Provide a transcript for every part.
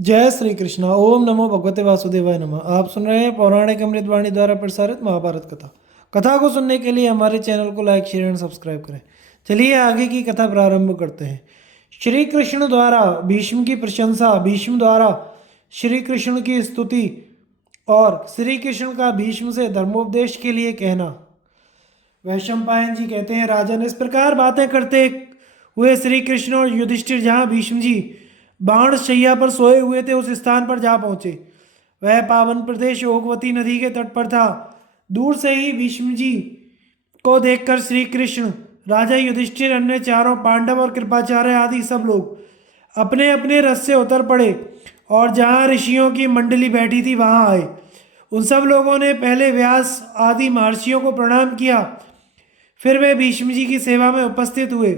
जय श्री कृष्ण। ओम नमो भगवते वासुदेवाय नमः। आप सुन रहे हैं पौराणिक अमृतवाणी द्वारा प्रसारित महाभारत कथा। कथा को सुनने के लिए हमारे चैनल को लाइक शेयर एंड सब्सक्राइब करें। चलिए आगे की कथा प्रारंभ करते हैं। श्री कृष्ण द्वारा भीष्म की प्रशंसा, भीष्म द्वारा श्री कृष्ण की स्तुति और श्री कृष्ण का भीष्म से धर्मोपदेश के लिए कहना। वैशंपायन जी कहते हैं, राजन, इस प्रकार बातें करते हुए श्री कृष्ण और युधिष्ठिर जहाँ भीष्म जी बाण शैया पर सोए हुए थे उस स्थान पर जा पहुंचे। वह पावन प्रदेश ओगवती नदी के तट पर था। दूर से ही भीष्म जी को देखकर श्री कृष्ण, राजा युधिष्ठिर, अन्य चारों पांडव और कृपाचार्य आदि सब लोग अपने अपने रथ से उतर पड़े और जहाँ ऋषियों की मंडली बैठी थी वहाँ आए। उन सब लोगों ने पहले व्यास आदि महर्षियों को प्रणाम किया, फिर वे भीष्म जी की सेवा में उपस्थित हुए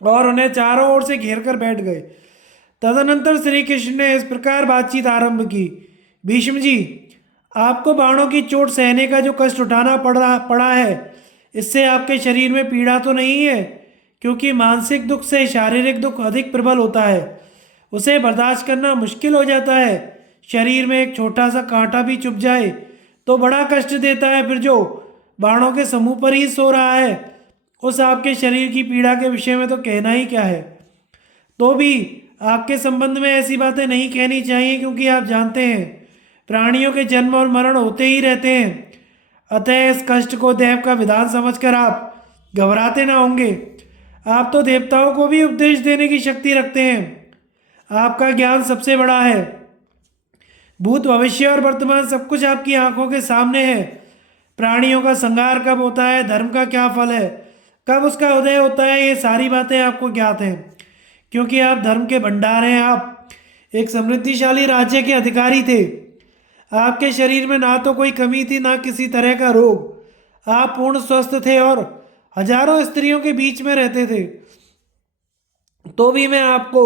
और उन्हें चारों ओर से घेर कर बैठ गए। तदनंतर श्री कृष्ण ने इस प्रकार बातचीत आरंभ की। भीष्म जी, आपको बाणों की चोट सहने का जो कष्ट उठाना पड़ा है, इससे आपके शरीर में पीड़ा तो नहीं है? क्योंकि मानसिक दुख से शारीरिक दुख अधिक प्रबल होता है, उसे बर्दाश्त करना मुश्किल हो जाता है। शरीर में एक छोटा सा कांटा भी चुभ जाए तो बड़ा कष्ट देता है, फिर जो बाणों के समूह पर ही सो रहा है उस आपके शरीर की पीड़ा के विषय में तो कहना ही क्या है। तो भी आपके संबंध में ऐसी बातें नहीं कहनी चाहिए, क्योंकि आप जानते हैं प्राणियों के जन्म और मरण होते ही रहते हैं। अतः इस कष्ट को देव का विधान समझकर आप घबराते ना होंगे। आप तो देवताओं को भी उपदेश देने की शक्ति रखते हैं। आपका ज्ञान सबसे बड़ा है। भूत, भविष्य और वर्तमान सब कुछ आपकी आंखों के सामने है। प्राणियों का संहार कब होता है, धर्म का क्या फल है, कब उसका उदय होता है, ये सारी बातें आपको ज्ञात हैं, क्योंकि आप धर्म के भंडार हैं। आप एक समृद्धिशाली राज्य के अधिकारी थे। आपके शरीर में ना तो कोई कमी थी, ना किसी तरह का रोग। आप पूर्ण स्वस्थ थे और हजारों स्त्रियों के बीच में रहते थे। तो भी मैं आपको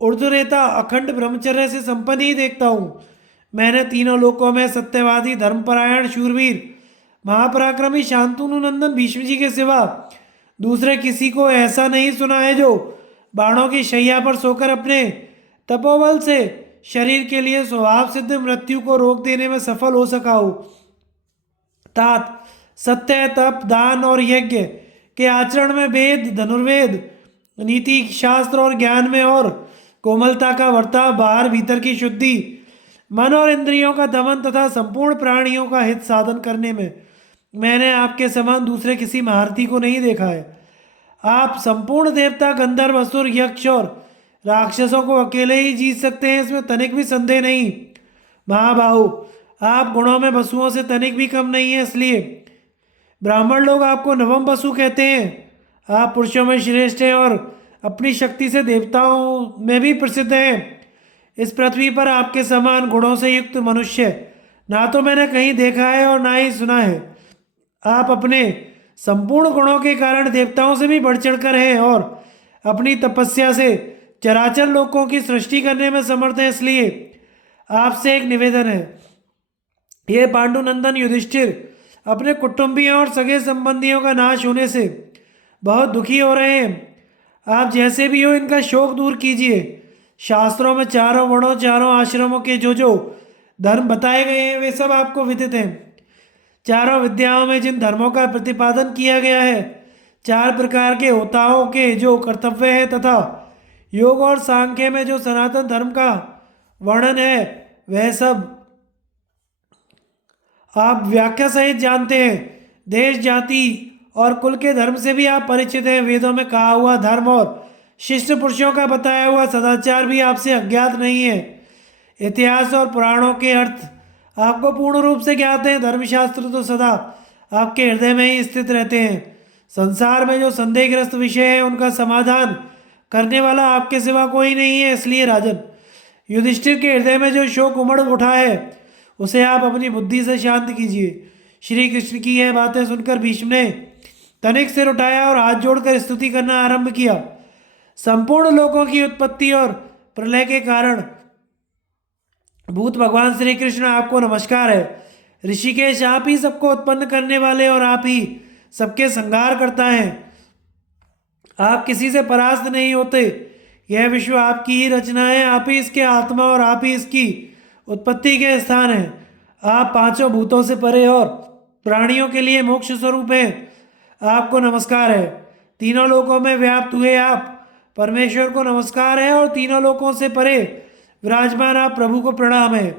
ऊर्ध्वरेता अखंड ब्रह्मचर्य से संपन्न ही देखता हूँ। मैंने तीनों लोकों में सत्यवादी, धर्मपरायण, शूरवीर, महापराक्रमी शांतनु नंदन भीष्म जी के सिवा दूसरे किसी को ऐसा नहीं सुना है जो बाणों की शैया पर सोकर अपने तपोबल से शरीर के लिए स्वभाव सिद्ध मृत्यु को रोक देने में सफल हो सका हो। तात सत्य, तप, दान और यज्ञ के आचरण में, वेद, धनुर्वेद, नीति शास्त्र और ज्ञान में, और कोमलता का वर्ताव, बाहर भीतर की शुद्धि, मन और इंद्रियों का दमन तथा संपूर्ण प्राणियों का हित साधन करने में मैंने आपके समान दूसरे किसी महारथी को नहीं देखा है। आप संपूर्ण देवता, गंधर्व, असुर, यक्ष और राक्षसों को अकेले ही जीत सकते हैं, इसमें तनिक भी संदेह नहीं। महाबाहु, आप गुणों में वसुओं से तनिक भी कम नहीं है, इसलिए ब्राह्मण लोग आपको नवम वसु कहते हैं। आप पुरुषों में श्रेष्ठ हैं और अपनी शक्ति से देवताओं में भी प्रसिद्ध हैं। इस पृथ्वी पर आपके समान गुणों से युक्त मनुष्य ना तो मैंने कहीं देखा है और ना ही सुना है। आप अपने संपूर्ण गुणों के कारण देवताओं से भी बढ़ चढ़कर हैं और अपनी तपस्या से चराचर लोकों की सृष्टि करने में समर्थ हैं। इसलिए आपसे एक निवेदन है, ये पांडुनंदन युधिष्ठिर अपने कुटुंबियों और सगे संबंधियों का नाश होने से बहुत दुखी हो रहे हैं। आप जैसे भी हो इनका शोक दूर कीजिए। शास्त्रों में चारों वर्णों, चारों आश्रमों के जो जो धर्म बताए गए हैं वे सब आपको विदित हैं। चारों विद्याओं में जिन धर्मों का प्रतिपादन किया गया है, चार प्रकार के होताओं के जो कर्तव्य है, तथा योग और सांख्य में जो सनातन धर्म का वर्णन है, वह सब आप व्याख्या सहित जानते हैं। देश, जाति और कुल के धर्म से भी आप परिचित हैं। वेदों में कहा हुआ धर्म और शिष्ट पुरुषों का बताया हुआ सदाचार भी आपसे अज्ञात नहीं है। इतिहास और पुराणों के अर्थ आपको पूर्ण रूप से ज्ञात हैं। धर्मशास्त्र तो सदा आपके हृदय में ही स्थित रहते हैं। संसार में जो संदेहग्रस्त विषय हैं उनका समाधान करने वाला आपके सिवा कोई नहीं है। इसलिए राजन, युधिष्ठिर के हृदय में जो शोक उमड़ उठा है उसे आप अपनी बुद्धि से शांत कीजिए। श्री कृष्ण की यह बातें सुनकर भीष्म ने तनिक सिर उठाया और हाथ जोड़कर ऋस्तुति करना आरंभ किया। संपूर्ण लोकों की उत्पत्ति और प्रलय के कारण भूत भगवान श्री कृष्ण, आपको नमस्कार है। ऋषिकेश, आप ही सबको उत्पन्न करने वाले और आप ही सबके संहार करता है। आप किसी से परास्त नहीं होते, यह विश्व आपकी ही रचना है, आप ही इसके आत्मा और आप ही इसकी उत्पत्ति के स्थान हैं। आप पांचों भूतों से परे और प्राणियों के लिए मोक्ष स्वरूप हैं। आपको नमस्कार है। तीनों लोकों में व्याप्त हुए आप परमेश्वर को नमस्कार है और तीनों लोकों से परे विराजमान आप प्रभु को प्रणाम है।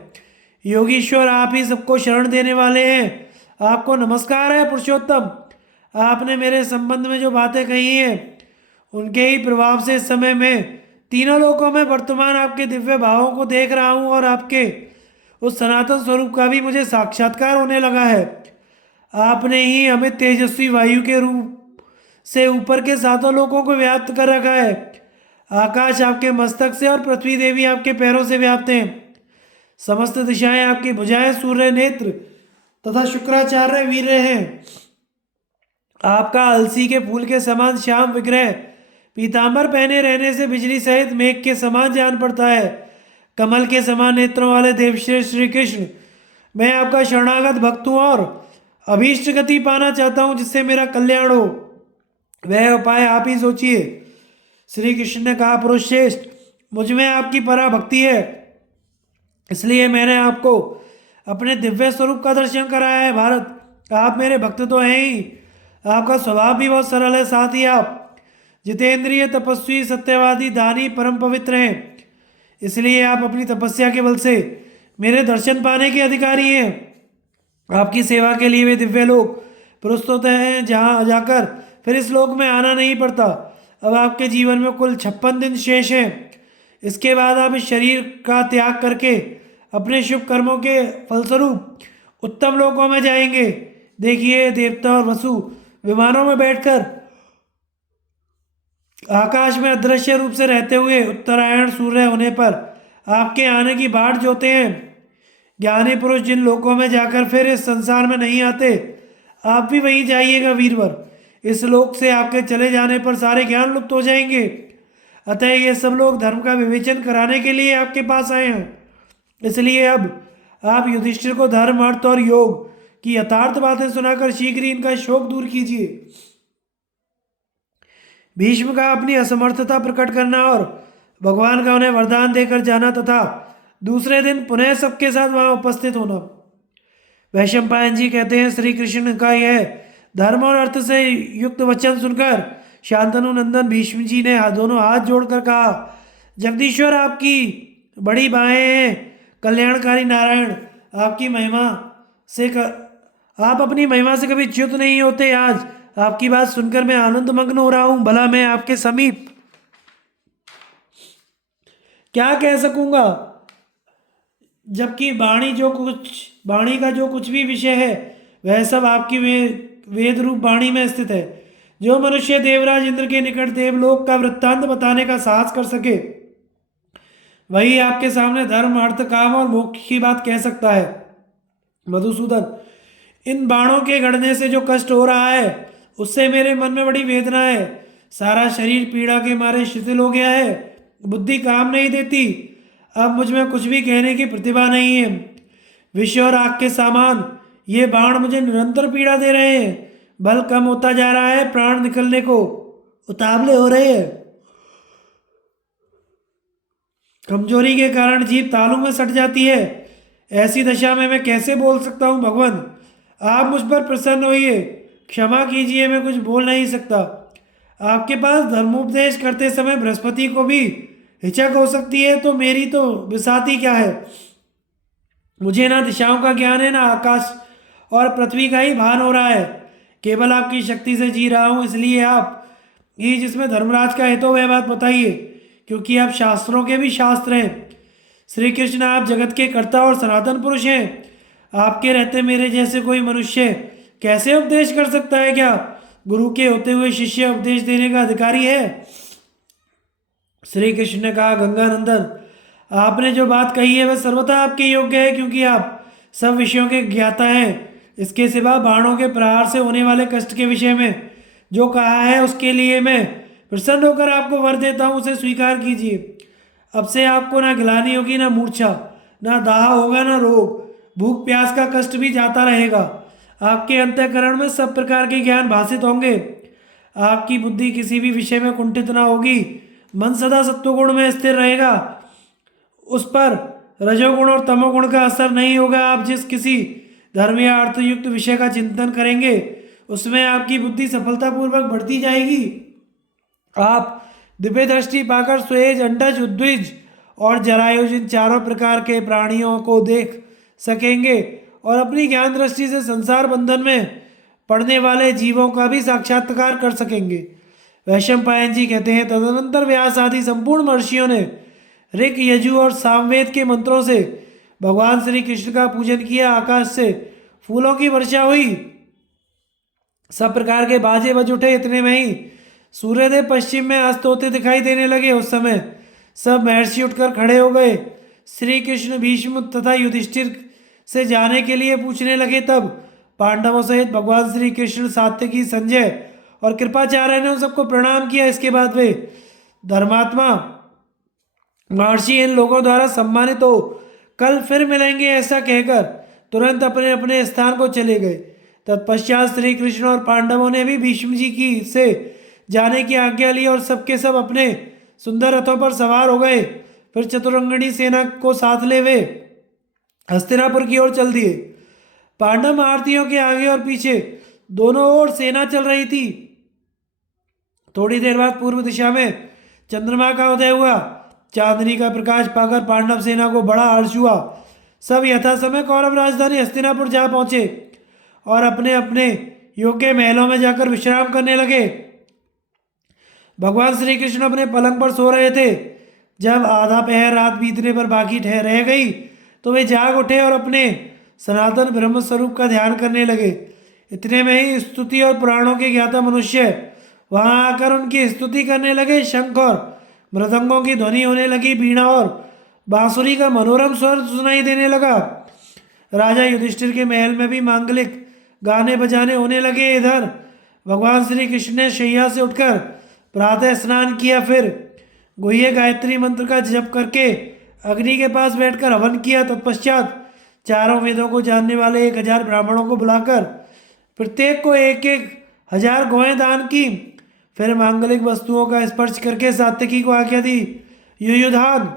योगीश्वर आप ही सबको शरण देने वाले हैं। आपको नमस्कार है पुरुषोत्तम। आपने मेरे संबंध में जो बातें कही हैं उनके ही प्रभाव से इस समय में तीनों लोकों में वर्तमान आपके दिव्य भावों को देख रहा हूँ और आपके उस सनातन स्वरूप का भी मुझे साक्षात्कार होने लगा है। आपने ही अमित तेजस्वी वायु के रूप से ऊपर के सातों लोकों को व्याप्त कर रखा है। आकाश आपके मस्तक से और पृथ्वी देवी आपके पैरों से व्याप्त हैं। समस्त दिशाएं आपकी भुजाएं, सूर्य नेत्र तथा शुक्राचार्य वीर्य हैं। आपका अलसी के फूल के समान श्याम विग्रह पीतांबर पहने रहने से बिजली सहित मेघ के समान जान पड़ता है। कमल के समान नेत्रों वाले देवश्रेष्ठ श्री कृष्ण, मैं आपका शरणागत भक्त हूँ और अभीष्ट गति पाना चाहता हूँ जिससे मेरा कल्याण हो। वह उपाय आप ही सोचिए। श्री कृष्ण ने कहा, पुरुष श्रेष्ठ, मुझ में आपकी पराभक्ति है, इसलिए मैंने आपको अपने दिव्य स्वरूप का दर्शन कराया है। भारत, आप मेरे भक्त तो हैं ही, आपका स्वभाव भी बहुत सरल है। साथ ही आप जितेंद्रिय, तपस्वी, सत्यवादी, दानी, परम पवित्र हैं। इसलिए आप अपनी तपस्या के बल से मेरे दर्शन पाने के अधिकारी हैं। आपकी सेवा के लिए वे दिव्य लोग प्रस्तुत हैं जहाँ जाकर फिर इस लोक में आना नहीं पड़ता। अब आपके जीवन में कुल 56 दिन शेष हैं। इसके बाद आप इस शरीर का त्याग करके अपने शुभ कर्मों के फलस्वरूप उत्तम लोकों में जाएंगे। देखिए, देवता और वसु विमानों में बैठकर आकाश में अदृश्य रूप से रहते हुए उत्तरायण सूर्य होने पर आपके आने की बाट जोते हैं। ज्ञानी पुरुष जिन लोकों में जाकर फिर इस संसार में नहीं आते, आप भी वहीं जाइएगा वीरवर। इस लोक से आपके चले जाने पर सारे ज्ञान लुप्त हो जाएंगे। अतः ये सब लोग धर्म का विवेचन कराने के लिए आपके पास आए हैं। इसलिए अब आप युधिष्ठिर को धर्म, अर्थ और योग की यथार्थ बातें सुनाकर शीघ्र ही इनका शोक दूर कीजिए। भीष्म का अपनी असमर्थता प्रकट करना और भगवान का उन्हें वरदान देकर जाना तथा दूसरे दिन पुनः सबके साथ वहां उपस्थित होना। वैशंपायन जी कहते हैं, श्री कृष्ण का यह धर्म और अर्थ से युक्त वचन सुनकर शांतनु नंदन भीष्म जी ने दोनों हाथ जोड़कर कहा, जगदीश्वर, आपकी बड़ी बाहें हैं। कल्याणकारी नारायण, आपकी महिमा से आप अपनी महिमा से कभी च्युत नहीं होते। आज आपकी बात सुनकर मैं आनंद मग्न हो रहा हूं। भला मैं आपके समीप क्या कह सकूंगा, जबकि वाणी का जो कुछ भी विषय है वह सब आपकी वेद रूप वाणी में स्थित है। जो मनुष्य देवराज इंद्र के निकट देवलोक का वृत्तांत बताने का साहस कर सके, वही आपके सामने धर्म, अर्थ, काम और मोक्ष की बात कह सकता है। मधुसूदन, इन बाणों के गढ़ने से जो कष्ट हो रहा है उससे मेरे मन में बड़ी वेदना है। सारा शरीर पीड़ा के मारे शिथिल हो गया है। बुद्धि काम नहीं देती। अब मुझ में कुछ भी कहने की प्रतिभा नहीं है। विष और आग के समान ये बाण मुझे निरंतर पीड़ा दे रहे हैं। बल कम होता जा रहा है, प्राण निकलने को उतावले हो रहे हैं। कमजोरी के कारण जीभ तालू में सट जाती है। ऐसी दशा में मैं कैसे बोल सकता हूँ भगवान? आप मुझ पर प्रसन्न होइए, क्षमा कीजिए, मैं कुछ बोल नहीं सकता। आपके पास धर्मोपदेश करते समय बृहस्पति को भी हिचक हो सकती है, तो मेरी तो बिसाती क्या है। मुझे ना दिशाओं का ज्ञान है, ना आकाश और पृथ्वी का ही भान हो रहा है। केवल आपकी शक्ति से जी रहा हूँ। इसलिए आप ही जिसमें धर्मराज का हित हो वह बात बताइए, क्योंकि आप शास्त्रों के भी शास्त्र हैं। श्री कृष्ण, आप जगत के कर्ता और सनातन पुरुष हैं। आपके रहते मेरे जैसे कोई मनुष्य कैसे उपदेश कर सकता है? क्या गुरु के होते हुए शिष्य उपदेश देने का अधिकारी है? श्री कृष्ण ने कहा, गंगानंदन, आपने जो बात कही है वह सर्वथा आपके योग्य है, क्योंकि आप सब विषयों के ज्ञाता हैं। इसके सिवा बाणों के प्रहार से होने वाले कष्ट के विषय में जो कहा है उसके लिए मैं प्रसन्न होकर आपको वर देता हूँ, उसे स्वीकार कीजिए। अब से आपको ना गिलानी होगी, ना मूर्छा, ना दाह होगा, ना रोग, भूख प्यास का कष्ट भी जाता रहेगा। आपके अंतःकरण में सब प्रकार के ज्ञान भाषित होंगे। आपकी बुद्धि किसी भी विषय में कुंठित ना होगी मन सदा सत्वगुण में स्थिर रहेगा, उस पर रजोगुण और तमोगुण का असर नहीं होगा। आप जिस किसी धर्म या अर्थयुक्त विषय का चिंतन करेंगे उसमें आपकी बुद्धि सफलतापूर्वक बढ़ती जाएगी। आप दिव्य दृष्टि पाकर स्वेज, अंडज, उद्विज और जरायुज इन चारों प्रकार के प्राणियों को देख सकेंगे और अपनी ज्ञान दृष्टि से संसार बंधन में पड़ने वाले जीवों का भी साक्षात्कार कर सकेंगे। वैशंपायन जी कहते हैं, तदनंतर व्यास आदि संपूर्ण महर्षियों ने ऋक, यजु और सामवेद के मंत्रों से भगवान श्री कृष्ण का पूजन किया। आकाश से फूलों की वर्षा हुई, सब प्रकार के बाजे बज उठे। इतने में ही सूर्यदेव पश्चिम में अस्त होते दिखाई देने लगे। उस समय सब महर्षि उठकर खड़े हो गए। श्री कृष्ण भीष्म तथा युधिष्ठिर से जाने के लिए पूछने लगे। तब पांडवों सहित भगवान श्री कृष्ण, सात्यकी, संजय और कृपाचार्य ने उन सबको प्रणाम किया। इसके बाद वे धर्मात्मा महर्षि इन लोगों द्वारा सम्मानित हो कल फिर मिलेंगे ऐसा कहकर तुरंत अपने अपने स्थान को चले गए। तत्पश्चात श्री कृष्ण और पांडवों ने भी भीष्म जी की से जाने की आज्ञा ली और सबके सब अपने सुंदर रथों पर सवार हो गए। फिर चतुरंगणी सेना को साथ ले वे हस्तिनापुर की ओर चल दिए। पांडव महारथियों के आगे और पीछे दोनों ओर सेना चल रही थी। थोड़ी देर बाद पूर्व दिशा में चंद्रमा का उदय हुआ। चांदनी का प्रकाश पाकर पांडव सेना को बड़ा हर्ष हुआ। सब यथा समय कौरव राजधानी हस्तिनापुर जा पहुंचे और अपने अपने योग्य महलों में जाकर विश्राम करने लगे। भगवान श्री कृष्ण अपने पलंग पर सो रहे थे। जब आधा पहर रात बीतने पर बाकी रह गई तो वे जाग उठे और अपने सनातन ब्रह्म स्वरूप का ध्यान करने लगे। इतने में ही स्तुति और पुराणों के ज्ञाता मनुष्य वहां आकर उनकी स्तुति करने लगे। शंख और मृदंगों की ध्वनि होने लगी, बीणा और बांसुरी का मनोरम स्वर सुनाई देने लगा। राजा युधिष्ठिर के महल में भी मांगलिक गाने बजाने होने लगे। इधर भगवान श्री कृष्ण ने शैया से उठकर प्रातः स्नान किया, फिर गुह्य गायत्री मंत्र का जप करके अग्नि के पास बैठकर हवन किया। तत्पश्चात चारों वेदों को जानने वाले 1000 ब्राह्मणों को बुलाकर प्रत्येक को 1,000 गौएं दान की। फिर मांगलिक वस्तुओं का स्पर्श करके सात्यकी को आज्ञा दी, युयुधान,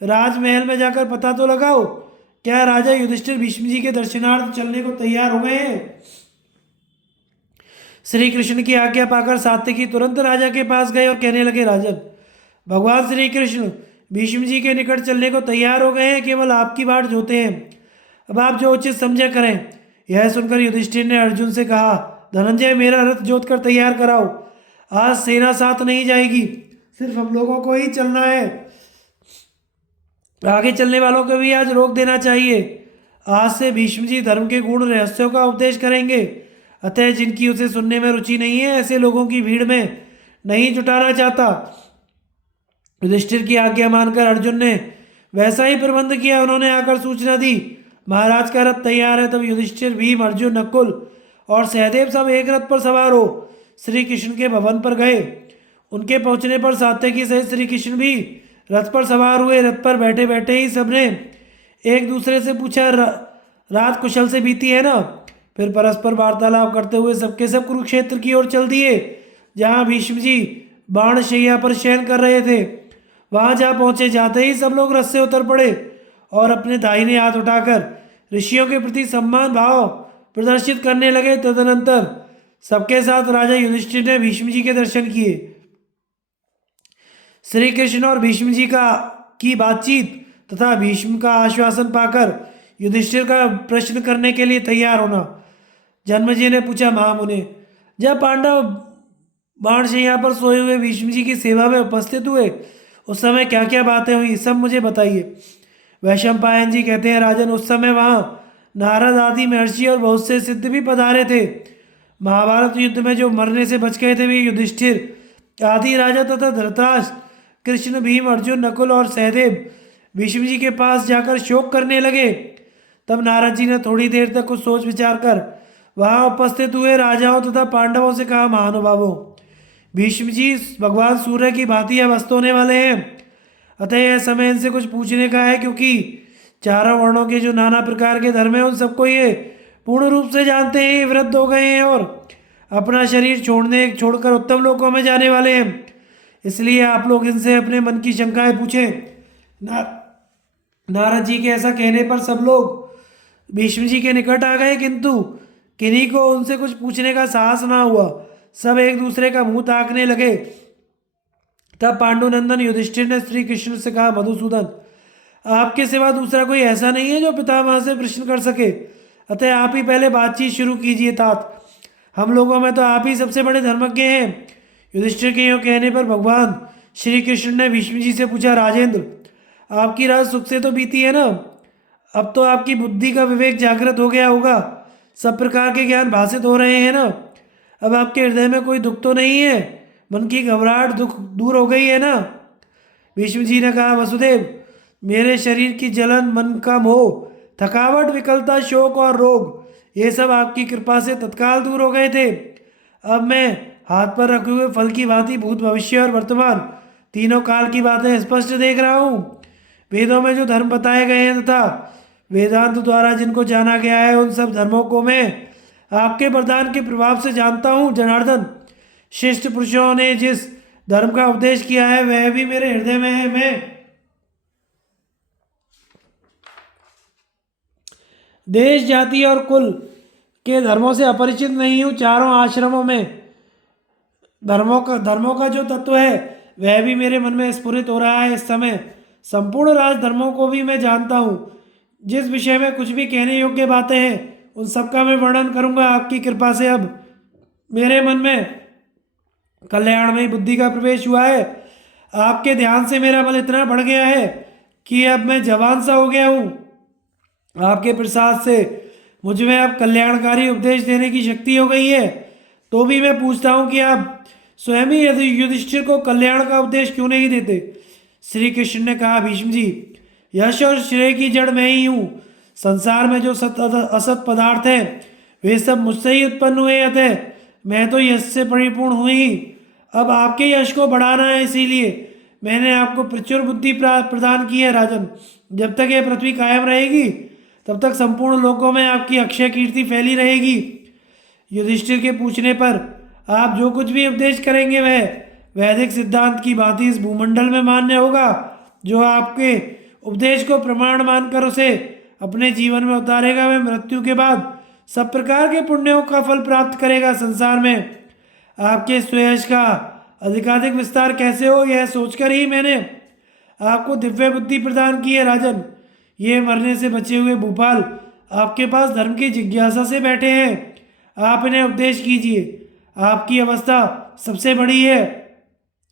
राजमहल में जाकर पता तो लगाओ क्या राजा युधिष्ठिर भीष्म जी के दर्शनार्थ चलने को तैयार हो गए हैं। श्री कृष्ण की आज्ञा पाकर सात्यकी तुरंत राजा के पास गए और कहने लगे, राजन, भगवान श्री कृष्ण भीष्म जी के निकट चलने को तैयार हो गए हैं, केवल आपकी बाट जोते हैं। अब आप जो उचित समझे करें। यह सुनकर युधिष्ठिर ने अर्जुन से कहा, धनंजय, मेरा रथ जोत कर तैयार कराओ। आज सेना साथ नहीं जाएगी, सिर्फ हम लोगों को ही चलना है। आगे चलने वालों को भी आज रोक देना चाहिए। आज से भीष्म जी धर्म के गुण रहस्यों का उपदेश करेंगे, अतः जिनकी उसे सुनने में रुचि नहीं है ऐसे लोगों की भीड़ में नहीं जुटाना चाहता। युधिष्ठिर की आज्ञा मानकर अर्जुन ने वैसा ही प्रबंध किया। उन्होंने आकर सूचना दी, महाराज का रथ तैयार है। तब युधिष्ठिर, भीम, अर्जुन, नकुल और सहदेव सब एक रथ पर सवार हो श्री कृष्ण के भवन पर गए। उनके पहुंचने पर सात्यकी सहित श्री कृष्ण भी रथ पर सवार हुए। रथ पर बैठे बैठे ही सबने एक दूसरे से पूछा, रात कुशल से बीती है ना। फिर परस्पर वार्तालाप करते हुए सबके सब कुरुक्षेत्र की ओर चल दिए, जहाँ भीष्म जी बाणशैया पर शयन कर रहे थे। वहां जा पहुंचे, जाते ही सब लोग रथ से उतर पड़े और अपने दाहिने हाथ उठाकर ऋषियों के प्रति सम्मान भाव प्रदर्शित करने लगे। तदनंतर सबके साथ राजा युधिष्ठिर ने भीष्म जी के दर्शन किए। श्री कृष्ण और भीष्म जी की बातचीत तथा भीष्म का आश्वासन पाकर युधिष्ठिर का प्रश्न करने के लिए तैयार होना। जन्मजी ने पूछा, महामुने, जब पांडव बाणशैया पर सोए हुए भीष्म जी की सेवा में उपस्थित हुए उस समय क्या क्या बातें हुई, सब मुझे बताइए। वैशंपायन जी कहते हैं, राजन, उस समय वहाँ नारद आदि महर्षि और बहुत से सिद्ध भी पधारे थे। महाभारत युद्ध में जो मरने से बच गए थे वे युधिष्ठिर आदि राजा तथा धृतराष्ट्र, कृष्ण, भीम, अर्जुन, नकुल और सहदेव भीष्म जी के पास जाकर शोक करने लगे। तब नारद जी ने थोड़ी देर तक कुछ सोच विचार कर वहाँ उपस्थित हुए राजाओं तथा पांडवों से कहा, महानुभावों, भीष्म जी भगवान सूर्य की भांति अवस्थ होने वाले हैं, अतः यह समय इनसे कुछ पूछने का है, क्योंकि चारों वर्णों के जो नाना प्रकार के धर्म हैं उन सबको ये पूर्ण रूप से जानते हैं। ये वृद्ध हो गए हैं और अपना शरीर छोड़कर उत्तम लोकों में जाने वाले हैं। इसलिए आप लोग इनसे अपने मन की शंकाएं पूछें। ना नारद जी के ऐसा कहने पर सब लोग भीष्म जी के निकट आ गए, किंतु किन्हीं को उनसे कुछ पूछने का साहस ना हुआ। सब एक दूसरे का मुंह ताकने लगे। तब पांडुनंदन युधिष्ठिर ने श्री कृष्ण से कहा, मधुसूदन, आपके सिवा दूसरा कोई ऐसा नहीं है जो पितामह से प्रश्न कर सके, अतः आप ही पहले बातचीत शुरू कीजिए। तात, हम लोगों में तो आप ही सबसे बड़े धर्मज्ञ हैं। युधिष्ठिर के यूँ कहने पर भगवान श्री कृष्ण ने भीष्म जी से पूछा, राजेंद्र, आपकी रात सुख से तो बीती है ना? अब तो आपकी बुद्धि का विवेक जागृत हो गया होगा, सब प्रकार के ज्ञान भाषित हो रहे हैं ना? अब आपके हृदय में कोई दुख तो नहीं है? मन की घबराहट दुख दूर हो गई है ना? भीष्म जी ने कहा, वसुदेव, मेरे शरीर की जलन, मन का मोह, थकावट, विकलता, शोक और रोग, ये सब आपकी कृपा से तत्काल दूर हो गए थे। अब मैं हाथ पर रखे हुए फल की भांति भूत, भविष्य और वर्तमान तीनों काल की बातें स्पष्ट देख रहा हूँ। वेदों में जो धर्म बताए गए हैं तथा वेदांत द्वारा जिनको जाना गया है, उन सब धर्मों को मैं आपके वरदान के प्रभाव से जानता हूँ। जनार्दन, श्रेष्ठ पुरुषों ने जिस धर्म का उपदेश किया है वह भी मेरे हृदय में है। मैं देश, जाति और कुल के धर्मों से अपरिचित नहीं हूँ। चारों आश्रमों में धर्मों का जो तत्व है वह भी मेरे मन में स्फुरित हो रहा है। इस समय संपूर्ण राजधर्मों को भी मैं जानता हूँ। जिस विषय में कुछ भी कहने योग्य बातें हैं उन सब का मैं वर्णन करूँगा आपकी कृपा से। अब मेरे मन में कल्याणमयी बुद्धि का प्रवेश हुआ है। आपके ध्यान से मेरा बल इतना बढ़ गया है कि अब मैं जवान सा हो गया हूँ। आपके प्रसाद से मुझ में अब कल्याणकारी उपदेश देने की शक्ति हो गई है। तो भी मैं पूछता हूँ कि आप स्वयं ही यदि युधिष्ठिर को कल्याण का उपदेश क्यों नहीं देते? श्री कृष्ण ने कहा, भीष्म जी, यश और श्रेय की जड़ मैं ही हूँ। संसार में जो सत असत पदार्थ हैं वे सब मुझसे ही उत्पन्न हुए, अतः मैं तो यश से परिपूर्ण हूँ ही। अब आपके यश को बढ़ाना है, इसीलिए मैंने आपको प्रचुर बुद्धि प्रदान की है। राजन, जब तक यह पृथ्वी कायम रहेगी तब तक संपूर्ण लोकों में आपकी अक्षय कीर्ति फैली रहेगी। युधिष्ठिर के पूछने पर आप जो कुछ भी उपदेश करेंगे वह वैदिक सिद्धांत की भांति इस भूमंडल में मान्य होगा। जो आपके उपदेश को प्रमाण मानकर उसे अपने जीवन में उतारेगा वह मृत्यु के बाद सब प्रकार के पुण्यों का फल प्राप्त करेगा। संसार में आपके स्वयश का अधिकाधिक विस्तार कैसे हो, यह सोचकर ही मैंने आपको दिव्य बुद्धि प्रदान की है। राजन, ये मरने से बचे हुए भूपाल आपके पास धर्म की जिज्ञासा से बैठे हैं। आप इन्हें उपदेश कीजिए। आपकी अवस्था सबसे बड़ी है।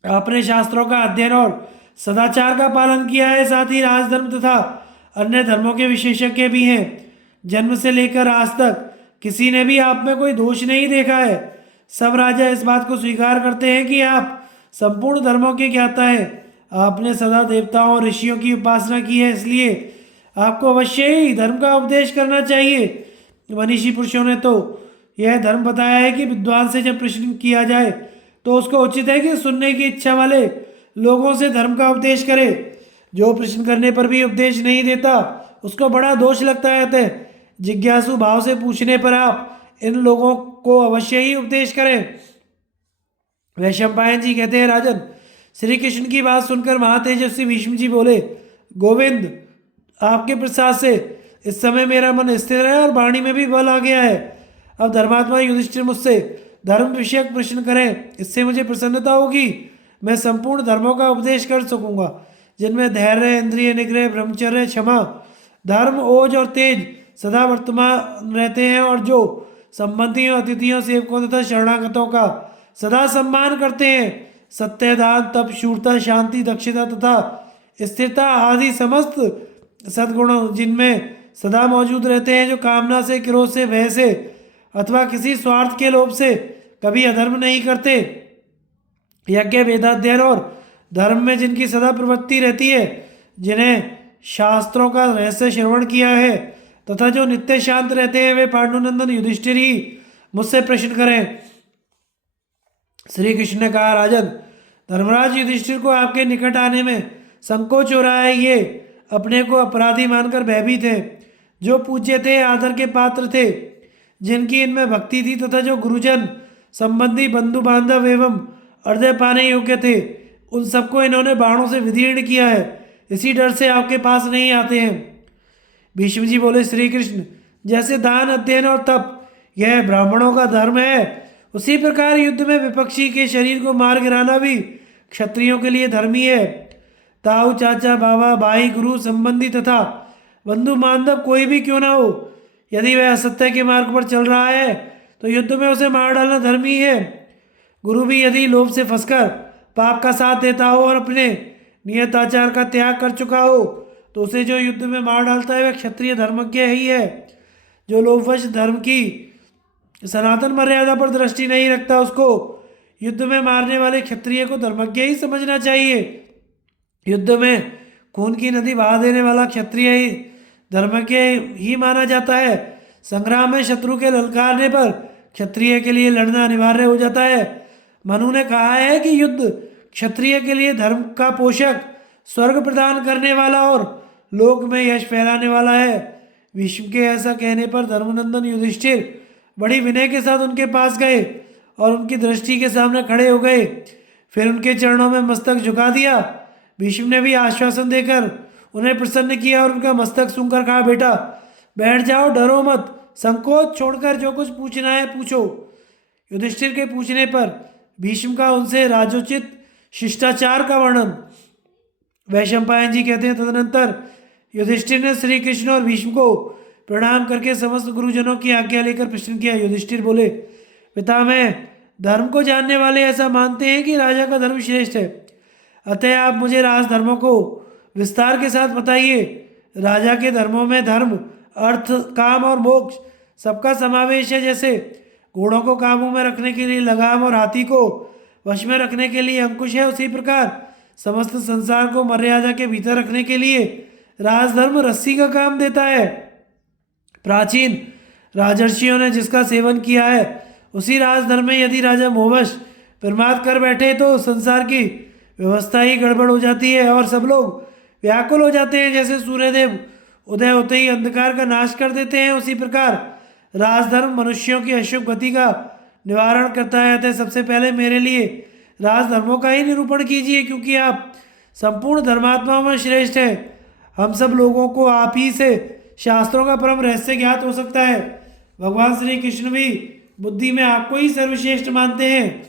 आपने शास्त्रों का अध्ययन और सदाचार का पालन किया है, साथ ही राजधर्म तथा अन्य धर्मों के विशेषज्ञ भी हैं। जन्म से लेकर आज तक किसी ने भी आप में कोई दोष नहीं देखा है। सब राजा इस बात को स्वीकार करते हैं कि आप संपूर्ण धर्मों के ज्ञाता हैं। आपने सदा देवताओं और ऋषियों की उपासना की है, इसलिए आपको अवश्य ही धर्म का उपदेश करना चाहिए। मनीषी पुरुषों ने तो यह धर्म बताया है कि विद्वान से जब प्रश्न किया जाए तो उसको उचित है कि सुनने की इच्छा वाले लोगों से धर्म का उपदेश करे। जो प्रश्न करने पर भी उपदेश नहीं देता उसको बड़ा दोष लगता है। अतः जिज्ञासु भाव से पूछने पर आप इन लोगों को अवश्य ही उपदेश करें। वैशंपायन जी कहते हैं, राजन, श्री कृष्ण की बात सुनकर महातेजस्वी भीष्म जी बोले, गोविंद, आपके प्रसाद से इस समय मेरा मन स्थिर है और वाणी में भी बल आ गया है। अब धर्मात्मा युधिष्ठिर मुझसे धर्म विषयक प्रश्न करें, इससे मुझे प्रसन्नता होगी। मैं संपूर्ण धर्मों का उपदेश कर सकूंगा, जिनमें धैर्य, इंद्रिय निग्रह, ब्रह्मचर्य, क्षमा, धर्म, ओज और तेज सदा वर्तमान रहते हैं, और जो संबंधियों, अतिथियों, सेवकों तथा शरणागतों का सदा सम्मान करते हैं। सत्य, दान, तप, शूरता, शांति, दक्षता तथा स्थिरता आदि समस्त सद्गुणों जिनमें सदा मौजूद रहते हैं, जो कामना से, क्रोध से, भय से अथवा किसी स्वार्थ के लोभ से कभी अधर्म नहीं करते। यज्ञ, वेदाध्ययन और धर्म में जिनकी सदा प्रवृत्ति रहती है, जिन्हें शास्त्रों का रहस्य श्रवण किया है तथा जो नित्य शांत रहते हैं, वे पांडुनंदन युधिष्ठिर ही मुझसे प्रश्न करें। श्री कृष्ण ने कहा, राजन, धर्मराज युधिष्ठिर को आपके निकट आने में संकोच हो रहा है। ये अपने को अपराधी मानकर भयभीत है। जो पूज्य थे, आदर के पात्र थे, जिनकी इनमें भक्ति थी तथा जो गुरुजन, संबंधी, बंधु बांधव एवं अर्घ्य पाने योग्य थे, उन सबको इन्होंने बाणों से विदीर्ण किया है, इसी डर से आपके पास नहीं आते हैं। भीष्म जी बोले, श्री कृष्ण, जैसे दान, अध्ययन और तप यह ब्राह्मणों का धर्म है, उसी प्रकार युद्ध में विपक्षी के शरीर को मार गिराना भी क्षत्रियों के लिए धर्मी है। ताऊ, चाचा, बाबा, भाई, गुरु, संबंधी तथा बंधु बांधव कोई भी क्यों ना हो, यदि वह असत्य के मार्ग पर चल रहा है तो युद्ध में उसे मार डालना धर्मी है। गुरु भी यदि लोभ से फंसकर पाप का साथ देता हो और अपने नियत आचार का त्याग कर चुका हो, तो उसे जो युद्ध में मार डालता है वह क्षत्रिय धर्मज्ञ ही है। जो लोभवश धर्म की सनातन मर्यादा पर दृष्टि नहीं रखता, उसको युद्ध में मारने वाले क्षत्रिय को धर्मज्ञ ही समझना चाहिए। युद्ध में खून की नदी बहा देने वाला क्षत्रिय ही धर्मज्ञ ही माना जाता है। संग्राम में शत्रु के ललकारने पर क्षत्रिय के लिए लड़ना अनिवार्य हो जाता है। मनु ने कहा है कि युद्ध क्षत्रिय के लिए धर्म का पोषक, स्वर्ग प्रदान करने वाला और लोक में यश फैलाने वाला है। भीष्म के ऐसा कहने पर धर्मनंदन युधिष्ठिर बड़ी विनय के साथ उनके पास गए और उनकी दृष्टि के सामने खड़े हो गए। फिर उनके चरणों में मस्तक झुका दिया। भीष्म ने भी आश्वासन देकर उन्हें प्रसन्न किया और उनका मस्तक सूंघकर कहा, बेटा बैठ जाओ, डरो मत, संकोच छोड़कर जो कुछ पूछना है पूछो। युधिष्ठिर के पूछने पर भीष्म का उनसे राजोचित शिष्टाचार का वर्णन। वैशंपायन जी कहते हैं, तदनंतर युधिष्ठिर ने श्री कृष्ण और भीष्म को प्रणाम करके समस्त गुरुजनों की आज्ञा लेकर प्रश्न किया। युधिष्ठिर बोले, पितामह, धर्म को जानने वाले ऐसा मानते हैं कि राजा का धर्म श्रेष्ठ है, अतः आप मुझे राजधर्मों को विस्तार के साथ बताइए। राजा के धर्मों में धर्म, अर्थ, काम और मोक्ष सबका समावेश है। जैसे घोड़ों को काबू में रखने के लिए लगाम और हाथी को वश में रखने के लिए अंकुश है, उसी प्रकार समस्त संसार को मर्यादा के भीतर रखने के लिए राजधर्म रस्सी का काम देता है। प्राचीन राजर्षियों ने जिसका सेवन किया है, उसी राजधर्म में यदि राजा मोहवश प्रमाद कर बैठे तो संसार की व्यवस्था ही गड़बड़ हो जाती है और सब लोग व्याकुल हो जाते हैं। जैसे सूर्यदेव उदय होते ही अंधकार का नाश कर देते हैं, उसी प्रकार राजधर्म मनुष्यों की अशुभ गति का निवारण करता है। अतः सबसे पहले मेरे लिए राजधर्मों का ही निरूपण कीजिए, क्योंकि आप संपूर्ण धर्मात्माओं में श्रेष्ठ हैं। हम सब लोगों को आप ही से शास्त्रों का परम रहस्य ज्ञात हो सकता है। भगवान श्री कृष्ण भी बुद्धि में आपको ही सर्वश्रेष्ठ मानते हैं।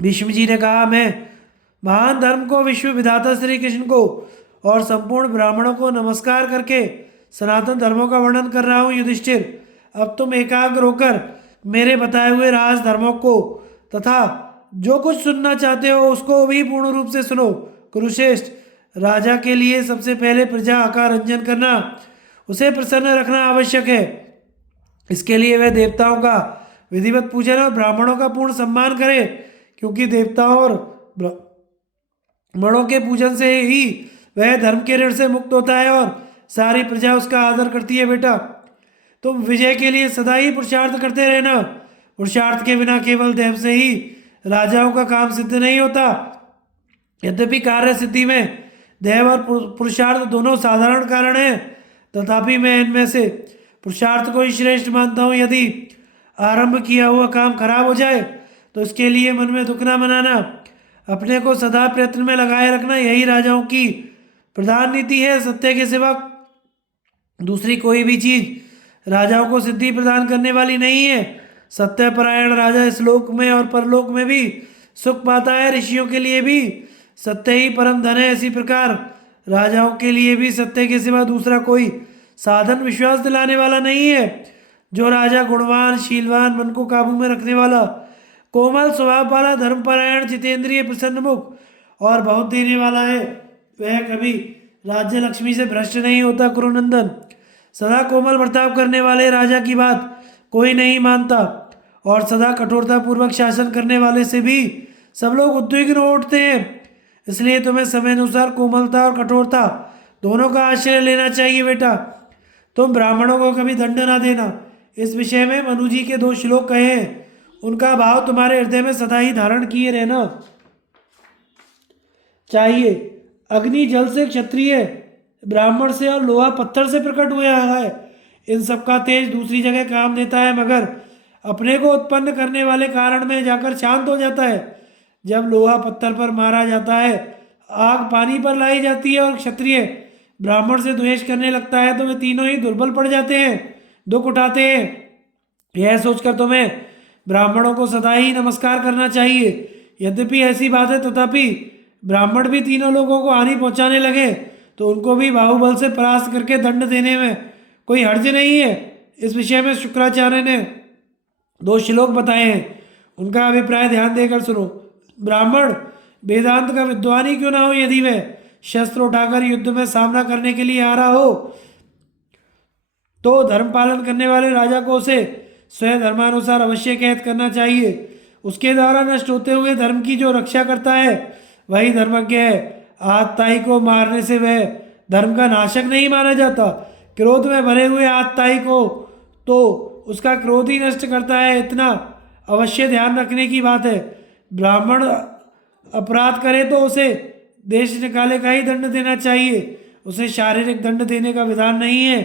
भीष्म जी ने कहा, मैं महान धर्म को, विश्व विधाता श्री कृष्ण को और संपूर्ण ब्राह्मणों को नमस्कार करके सनातन धर्मों का वर्णन कर रहा हूँ। युधिष्ठिर, अब तुम एकाग्र होकर मेरे बताए हुए राज धर्मों को तथा जो कुछ सुनना चाहते हो उसको भी पूर्ण रूप से सुनो। कुरुश्रेष्ठ, राजा के लिए सबसे पहले प्रजा का रंजन करना, उसे प्रसन्न रखना आवश्यक है। इसके लिए वह देवताओं का विधिवत पूजन और ब्राह्मणों का पूर्ण सम्मान करे, क्योंकि देवताओं और ब्राह्मणों के पूजन से ही वह धर्म के ऋण से मुक्त होता है और सारी प्रजा उसका आदर करती है। बेटा, तुम विजय के लिए सदा ही पुरुषार्थ करते रहना। पुरुषार्थ के बिना केवल देव से ही राजाओं का काम सिद्ध नहीं होता। यद्यपि कार्य सिद्धि में देव और पुरुषार्थ दोनों साधारण कारण हैं, तथापि मैं इनमें से पुरुषार्थ को ही श्रेष्ठ मानता हूँ। यदि आरंभ किया हुआ काम खराब हो जाए तो इसके लिए मन में दुख न मनाना, अपने को सदा प्रयत्न में लगाए रखना, यही राजाओं की प्रधान नीति है। सत्य के सिवा दूसरी कोई भी चीज राजाओं को सिद्धि प्रदान करने वाली नहीं है। सत्यपरायण राजा इस लोक में और परलोक में भी सुख पाता है। ऋषियों के लिए भी सत्य ही परम धन है। इसी प्रकार राजाओं के लिए भी सत्य के सिवा दूसरा कोई साधन विश्वास दिलाने वाला नहीं है। जो राजा गुणवान, शीलवान, मन को काबू में रखने वाला, कोमल स्वभाव वाला, धर्मपरायण, जितेंद्रिय, प्रसन्नमुख और बहुत देने वाला है, वह कभी राज्य लक्ष्मी से भ्रष्ट नहीं होता। कुरुनंदन, सदा कोमल बर्ताव करने वाले राजा की बात कोई नहीं मानता और सदा कठोरता पूर्वक शासन करने वाले से भी सब लोग उद्विग्न हो उठते हैं। इसलिए तुम्हें समय अनुसार कोमलता और कठोरता दोनों का आश्रय लेना चाहिए। बेटा, तुम ब्राह्मणों को कभी दंड ना देना। इस विषय में मनु जी के 2 श्लोक कहे हैं, उनका भाव तुम्हारे हृदय में सदा ही धारण किए रहना चाहिए। अग्नि जल से, क्षत्रिय ब्राह्मण से और लोहा पत्थर से प्रकट हुआ है। इन सब का तेज दूसरी जगह काम देता है, मगर अपने को उत्पन्न करने वाले कारण में जाकर शांत हो जाता है। जब लोहा पत्थर पर मारा जाता है, आग पानी पर लाई जाती है और क्षत्रिय ब्राह्मण से द्वेष करने लगता है, तो वे तीनों ही दुर्बल पड़ जाते हैं, दुख उठाते हैं। यह सोचकर तुम्हें ब्राह्मणों को सदा ही नमस्कार करना चाहिए। यद्यपि ऐसी बात है, तथापि ब्राह्मण भी तीनों लोगों को हानि पहुंचाने लगे तो उनको भी बाहुबल से परास्त करके दंड देने में कोई हर्ज नहीं है। इस विषय में शुक्राचार्य ने 2 श्लोक बताए हैं, उनका अभिप्राय ध्यान देकर सुनो। ब्राह्मण वेदांत का विद्वान ही क्यों ना हो, यदि वह शस्त्र उठाकर युद्ध में सामना करने के लिए आ रहा हो तो धर्म पालन करने वाले राजा को उसे स्वयं धर्मानुसार अवश्य कैद करना चाहिए। उसके द्वारा नष्ट होते हुए धर्म की जो रक्षा करता है वही धर्मज्ञ है। आतताई को मारने से वह धर्म का नाशक नहीं माना जाता। क्रोध में भरे हुए आतताई को तो उसका क्रोध ही नष्ट करता है, इतना अवश्य ध्यान रखने की बात है। ब्राह्मण अपराध करे तो उसे देश निकाले का ही दंड देना चाहिए, उसे शारीरिक दंड देने का विधान नहीं है।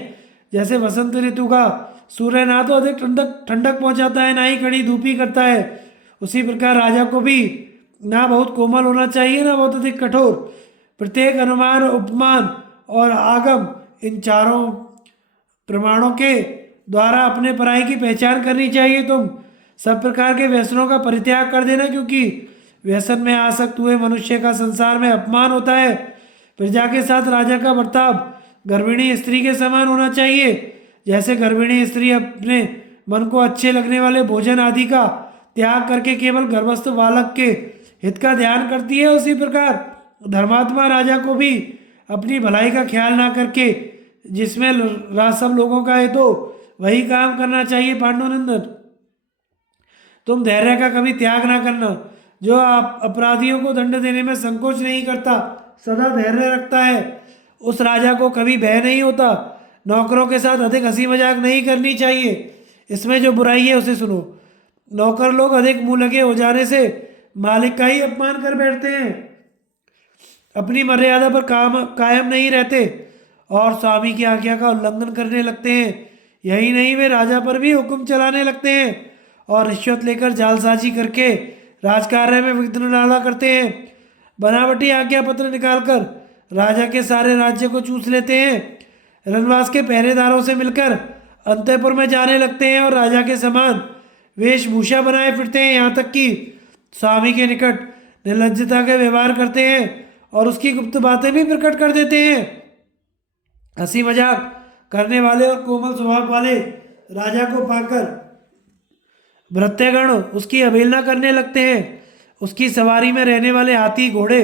जैसे वसंत ऋतु का सूर्य ना तो अधिक ठंडक ठंडक पहुंचाता है, ना ही कड़ी धूप ही करता है, उसी प्रकार राजा को भी ना बहुत कोमल होना चाहिए, ना बहुत अधिक कठोर। प्रत्येक अनुमान, उपमान और आगम, इन चारों प्रमाणों के द्वारा अपने पराई की पहचान करनी चाहिए। तुम सब प्रकार के व्यसनों का परित्याग कर देना, क्योंकि व्यसन में आसक्त हुए मनुष्य का संसार में अपमान होता है। प्रजा के साथ राजा का बर्ताव गर्भिणी स्त्री के समान होना चाहिए। जैसे गर्भिणी स्त्री अपने मन को अच्छे लगने वाले भोजन आदि का त्याग करके केवल गर्भस्थ बालक के हित का ध्यान करती है, उसी प्रकार धर्मात्मा राजा को भी अपनी भलाई का ख्याल ना करके जिसमें सब लोगों का है तो वही काम करना चाहिए। पांडुनंदन, तुम धैर्य का कभी त्याग ना करना। जो आप अपराधियों को दंड देने में संकोच नहीं करता, सदा धैर्य रखता है, उस राजा को कभी भय नहीं होता। नौकरों के साथ अधिक हंसी मजाक नहीं करनी चाहिए। इसमें जो बुराई है उसे सुनो। नौकर लोग अधिक मुंह लगे हो जाने से मालिक का ही अपमान कर बैठते हैं, अपनी मर्यादा पर कायम नहीं रहते और स्वामी की आज्ञा का उल्लंघन करने लगते हैं। यही नहीं, वे राजा पर भी हुक्म चलाने लगते हैं और रिश्वत लेकर जालसाजी करके राजकार्य में विघ्न डाला करते हैं। बनावटी आज्ञा पत्र निकालकर राजा के सारे राज्य को चूस लेते हैं। रनवास के पहरेदारों से मिलकर अंतःपुर में जाने लगते हैं और राजा के समान वेशभूषा बनाए फिरते हैं। यहाँ तक कि स्वामी के निकट निर्लज्जता का व्यवहार करते हैं और उसकी गुप्त बातें भी प्रकट कर देते हैं। हंसी मजाक करने वाले और कोमल स्वभाव वाले राजा को पाकर भृत्यगण उसकी अवहेलना करने लगते हैं। उसकी सवारी में रहने वाले हाथी, घोड़े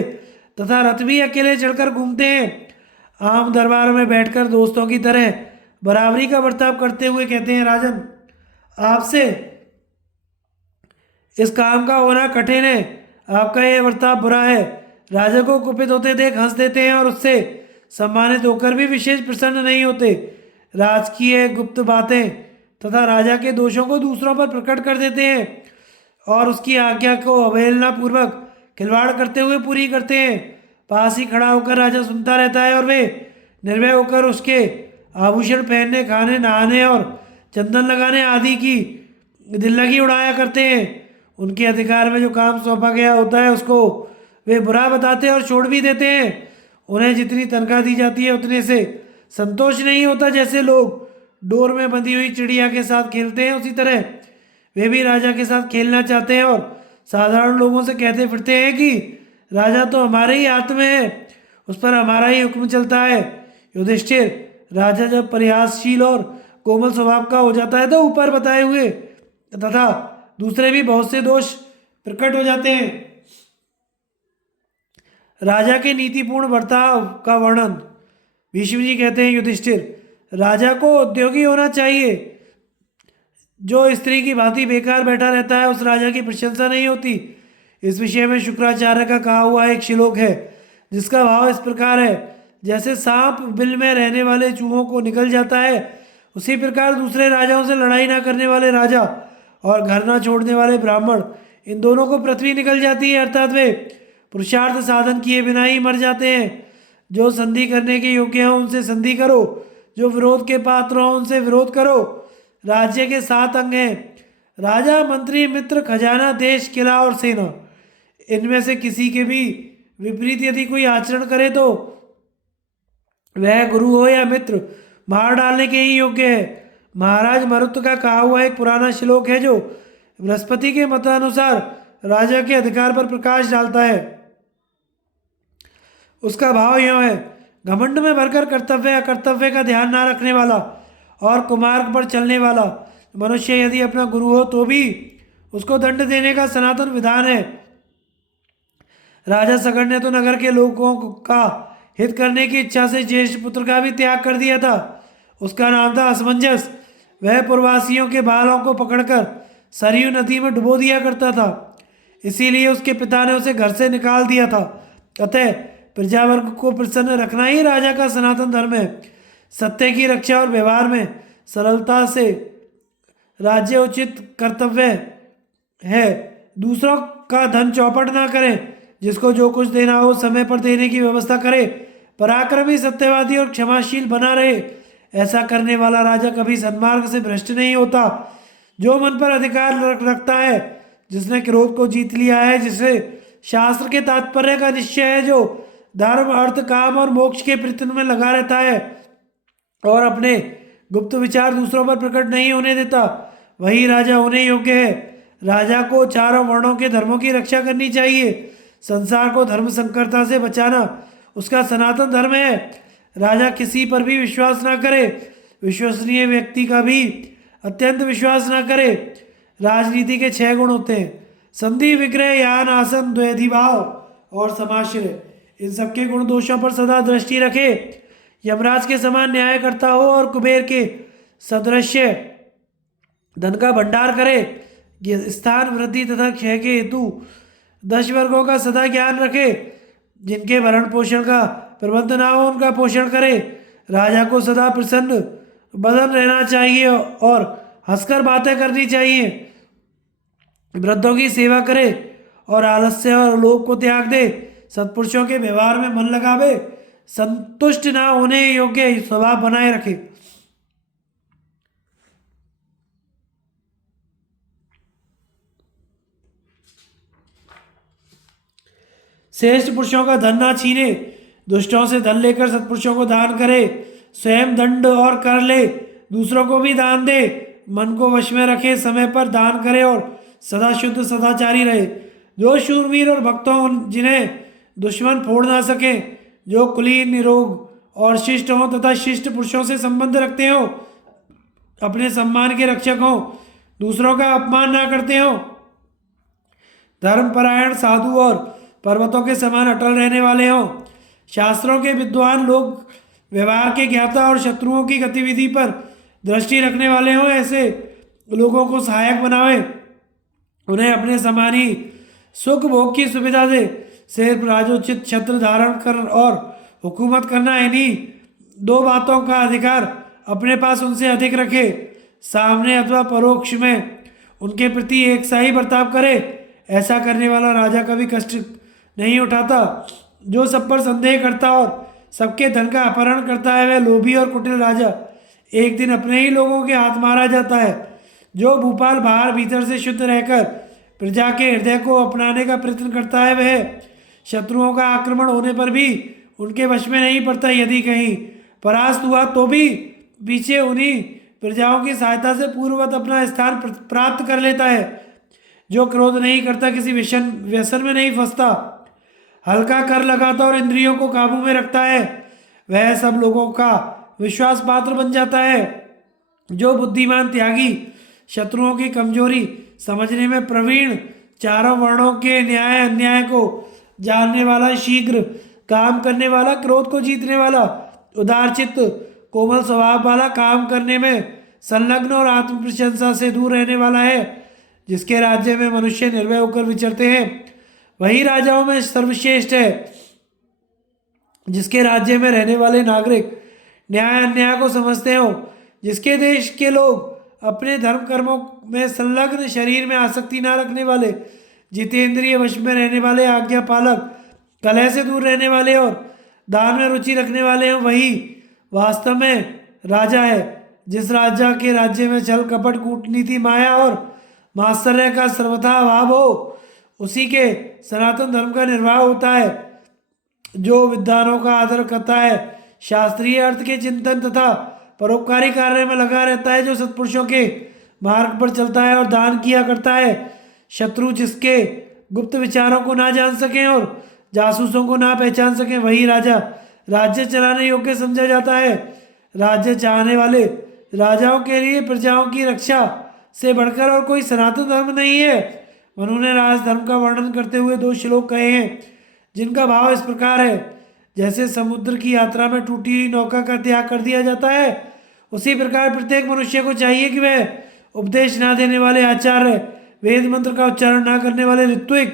तथा रथ भी अकेले चढ़कर घूमते हैं। आम दरबार में बैठकर दोस्तों की तरह बराबरी का बर्ताव करते हुए कहते हैं, राजन, आपसे इस काम का होना कठिन है, आपका यह बर्ताव बुरा है। राजा को कुपित होते देख हंस देते हैं और उससे सम्मानित होकर भी विशेष प्रसन्न नहीं होते। राजकीय गुप्त बातें तथा राजा के दोषों को दूसरों पर प्रकट कर देते हैं और उसकी आज्ञा को अवहेलना पूर्वक खिलवाड़ करते हुए पूरी करते हैं। पास ही खड़ा होकर राजा सुनता रहता है और वे निर्भय होकर उसके आभूषण पहनने, खाने, नहाने और चंदन लगाने आदि की दिल्लगी उड़ाया करते हैं। उनके अधिकार में जो काम सौंपा गया होता है उसको वे बुरा बताते हैं और छोड़ भी देते हैं। उन्हें जितनी तनख्वाह दी जाती है उतने से संतोष नहीं होता। जैसे लोग डोर में बंधी हुई चिड़िया के साथ खेलते हैं, उसी तरह वे भी राजा के साथ खेलना चाहते हैं और साधारण लोगों से कहते फिरते हैं कि राजा तो हमारे ही हाथ में है, उस पर हमारा ही हुक्म चलता है। युधिष्ठिर, राजा जब प्रयासशील और कोमल स्वभाव का हो जाता है तो ऊपर बताए हुए तथा दूसरे भी बहुत से दोष प्रकट हो जाते हैं। राजा के नीतिपूर्ण बर्ताव का वर्णन। भीष्म जी कहते हैं, युधिष्ठिर, राजा को उद्योगी होना चाहिए। जो स्त्री की भांति बेकार बैठा रहता है उस राजा की प्रशंसा नहीं होती। इस विषय में शुक्राचार्य का कहा हुआ एक श्लोक है जिसका भाव इस प्रकार है, जैसे सांप बिल में रहने वाले चूहों को निकल जाता है, उसी प्रकार दूसरे राजाओं से लड़ाई ना करने वाले राजा और घर ना छोड़ने वाले ब्राह्मण, इन दोनों को पृथ्वी निकल जाती है, अर्थात वे पुरुषार्थ साधन किए बिना ही मर जाते हैं। जो संधि करने के योग्य हों उनसे संधि करो, जो विरोध के पात्र हों उनसे विरोध करो। राज्य के 7 अंग हैं, राजा, मंत्री, मित्र, खजाना, देश, किला और सेना। इनमें से किसी के भी विपरीत यदि कोई आचरण करे तो वह गुरु हो या मित्र मार डालने के ही योग्य है। महाराज मरुत का कहा हुआ एक पुराना श्लोक है जो बृहस्पति के मतानुसार राजा के अधिकार पर प्रकाश डालता है। उसका भाव यह है, घमंड में भरकर कर्तव्य अकर्तव्य का ध्यान ना रखने वाला और कुमार्ग पर चलने वाला मनुष्य यदि अपना गुरु हो तो भी उसको दंड देने का सनातन विधान है। राजा सगड़ ने तो नगर के लोगों का हित करने की इच्छा से ज्येष्ठ पुत्र का भी त्याग कर दिया था। उसका नाम था असमंजस। वह पूर्ववासियों के बालों को पकड़कर सरयू नदी में डुबो दिया करता था, इसीलिए उसके पिता ने उसे घर से निकाल दिया था। अतः प्रजावर्ग को प्रसन्न रखना ही राजा का सनातन धर्म है। सत्य की रक्षा और व्यवहार में सरलता से राज्य उचित कर्तव्य है। दूसरों का धन चौपट ना करें, जिसको जो कुछ देना हो समय पर देने की व्यवस्था करे। पराक्रमी, सत्यवादी और क्षमाशील बना रहे। ऐसा करने वाला राजा कभी सन्मार्ग से भ्रष्ट नहीं होता। जो मन पर अधिकार रखता है, जिसने क्रोध को जीत लिया है, जिसे शास्त्र के तात्पर्य का निश्चय है, जो धर्म अर्थ काम और मोक्ष के प्रयत्न में लगा रहता है और अपने गुप्त विचार दूसरों पर प्रकट नहीं होने देता, वही राजा होने योग्य है। राजा को चारों वर्णों के धर्मों की रक्षा करनी चाहिए। संसार को धर्म संकरता से बचाना उसका सनातन धर्म है। राजा किसी पर भी विश्वास ना करे, विश्वसनीय व्यक्ति का भी अत्यंत विश्वास ना करे। राजनीति के 6 गुण होते हैं, संधि, विग्रह, यान, आसन, द्वैधिभाव और समाश्रय। इन सबके गुण दोषों पर सदा दृष्टि रखे। यमराज के समान न्याय करता हो और कुबेर के सदृश्य धन का भंडार करे। स्थान वृद्धि तथा क्षय के हेतु 10 वर्गों का सदा ज्ञान रखे। जिनके भरण पोषण का प्रबंध ना हो उनका पोषण करे। राजा को सदा प्रसन्न बदन रहना चाहिए और हंसकर बातें करनी चाहिए। वृद्धों की सेवा करे और आलस्य और लोभ को त्याग दे। सत्पुरुषों के व्यवहार में मन लगावे। संतुष्ट ना होने योग्य स्वभाव बनाए रखे। श्रेष्ठ पुरुषों का धन ना छीने। दुष्टों से धन लेकर सत्पुरुषों को दान करे। स्वयं दंड और कर ले, दूसरों को भी दान दे। मन को वश में रखे, समय पर दान करे और सदा शुद्ध सदाचारी रहे। जो शूरवीर और भक्त हों, जिन्हें दुश्मन फोड़ ना सके, जो कुलीन, निरोग और शिष्ट हों तथा शिष्ट पुरुषों से संबंध रखते हों, अपने सम्मान के रक्षक हों, दूसरों का अपमान ना करते हों, धर्मपरायण, साधु और पर्वतों के समान अटल रहने वाले हों, शास्त्रों के विद्वान लोग, व्यवहार के ज्ञाता और शत्रुओं की गतिविधि पर दृष्टि रखने वाले हों, ऐसे लोगों को सहायक बनावे। उन्हें अपने समान ही सुख भोग की सुविधा दे। सिर्फ राजोचित छत्र धारण कर और हुकूमत करना, इन्हीं 2 बातों का अधिकार अपने पास उनसे अधिक रखे। सामने अथवा परोक्ष में उनके प्रति एक सा ही बर्ताव करे। ऐसा करने वाला राजा कभी कष्ट नहीं उठाता। जो सब पर संदेह करता और सबके धन का अपहरण करता है, वह लोभी और कुटिल राजा एक दिन अपने ही लोगों के हाथ मारा जाता है। जो भूपाल बाहर भीतर से शुद्ध रहकर प्रजा के हृदय को अपनाने का प्रयत्न करता है, वह शत्रुओं का आक्रमण होने पर भी उनके वश में नहीं पड़ता। यदि कहीं परास्त हुआ तो भी पीछे उन्हीं प्रजाओं की सहायता से पूर्ववत अपना स्थान प्राप्त कर लेता है। जो क्रोध नहीं करता, किसी व्यसन में नहीं फंसता, हल्का कर लगाता और इंद्रियों को काबू में रखता है, वह सब लोगों का विश्वास पात्र बन जाता है। जो बुद्धिमान, त्यागी, शत्रुओं की कमजोरी समझने में प्रवीण, चारों वर्णों के न्याय अन्याय को जानने वाला, शीघ्र काम करने वाला, क्रोध को जीतने वाला, उदारचित्त, कोमल स्वभाव वाला, काम करने में संलग्न और आत्म प्रशंसा से दूर रहने वाला है, जिसके राज्य में मनुष्य निर्भय होकर विचरते हैं, वही राजाओं में सर्वश्रेष्ठ है। जिसके राज्य में रहने वाले नागरिक न्याय अन्याय को समझते हो, जिसके देश के लोग अपने धर्म कर्मों में संलग्न, शरीर में आसक्ति ना रखने वाले, जितेंद्रिय वश में रहने वाले, आज्ञा पालक, कलह से दूर रहने वाले और दान में रुचि रखने वाले हैं, वही वास्तव में राजा है। जिस राजा के राज्य में छल कपट, कूटनीति, माया और मात्सर्य का सर्वथा अभाव हो, उसी के सनातन धर्म का निर्वाह होता है। जो विद्वानों का आदर करता है, शास्त्रीय अर्थ के चिंतन तथा परोपकारी कार्य में लगा रहता है, जो सत्पुरुषों के मार्ग पर चलता है और दान किया करता है, शत्रु जिसके गुप्त विचारों को ना जान सकें और जासूसों को ना पहचान सकें, वही राजा राज्य चलाने योग्य समझा जाता है। राज्य चाहने वाले राजाओं के लिए प्रजाओं की रक्षा से बढ़कर और कोई सनातन धर्म नहीं है। मनु ने राजधर्म का वर्णन करते हुए 2 श्लोक कहे हैं, जिनका भाव इस प्रकार है। जैसे समुद्र की यात्रा में टूटी हुई नौका का त्याग कर दिया जाता है, उसी प्रकार प्रत्येक मनुष्य को चाहिए कि वह उपदेश ना देने वाले आचार्य, वेद मंत्र का उच्चारण ना करने वाले ऋत्विक,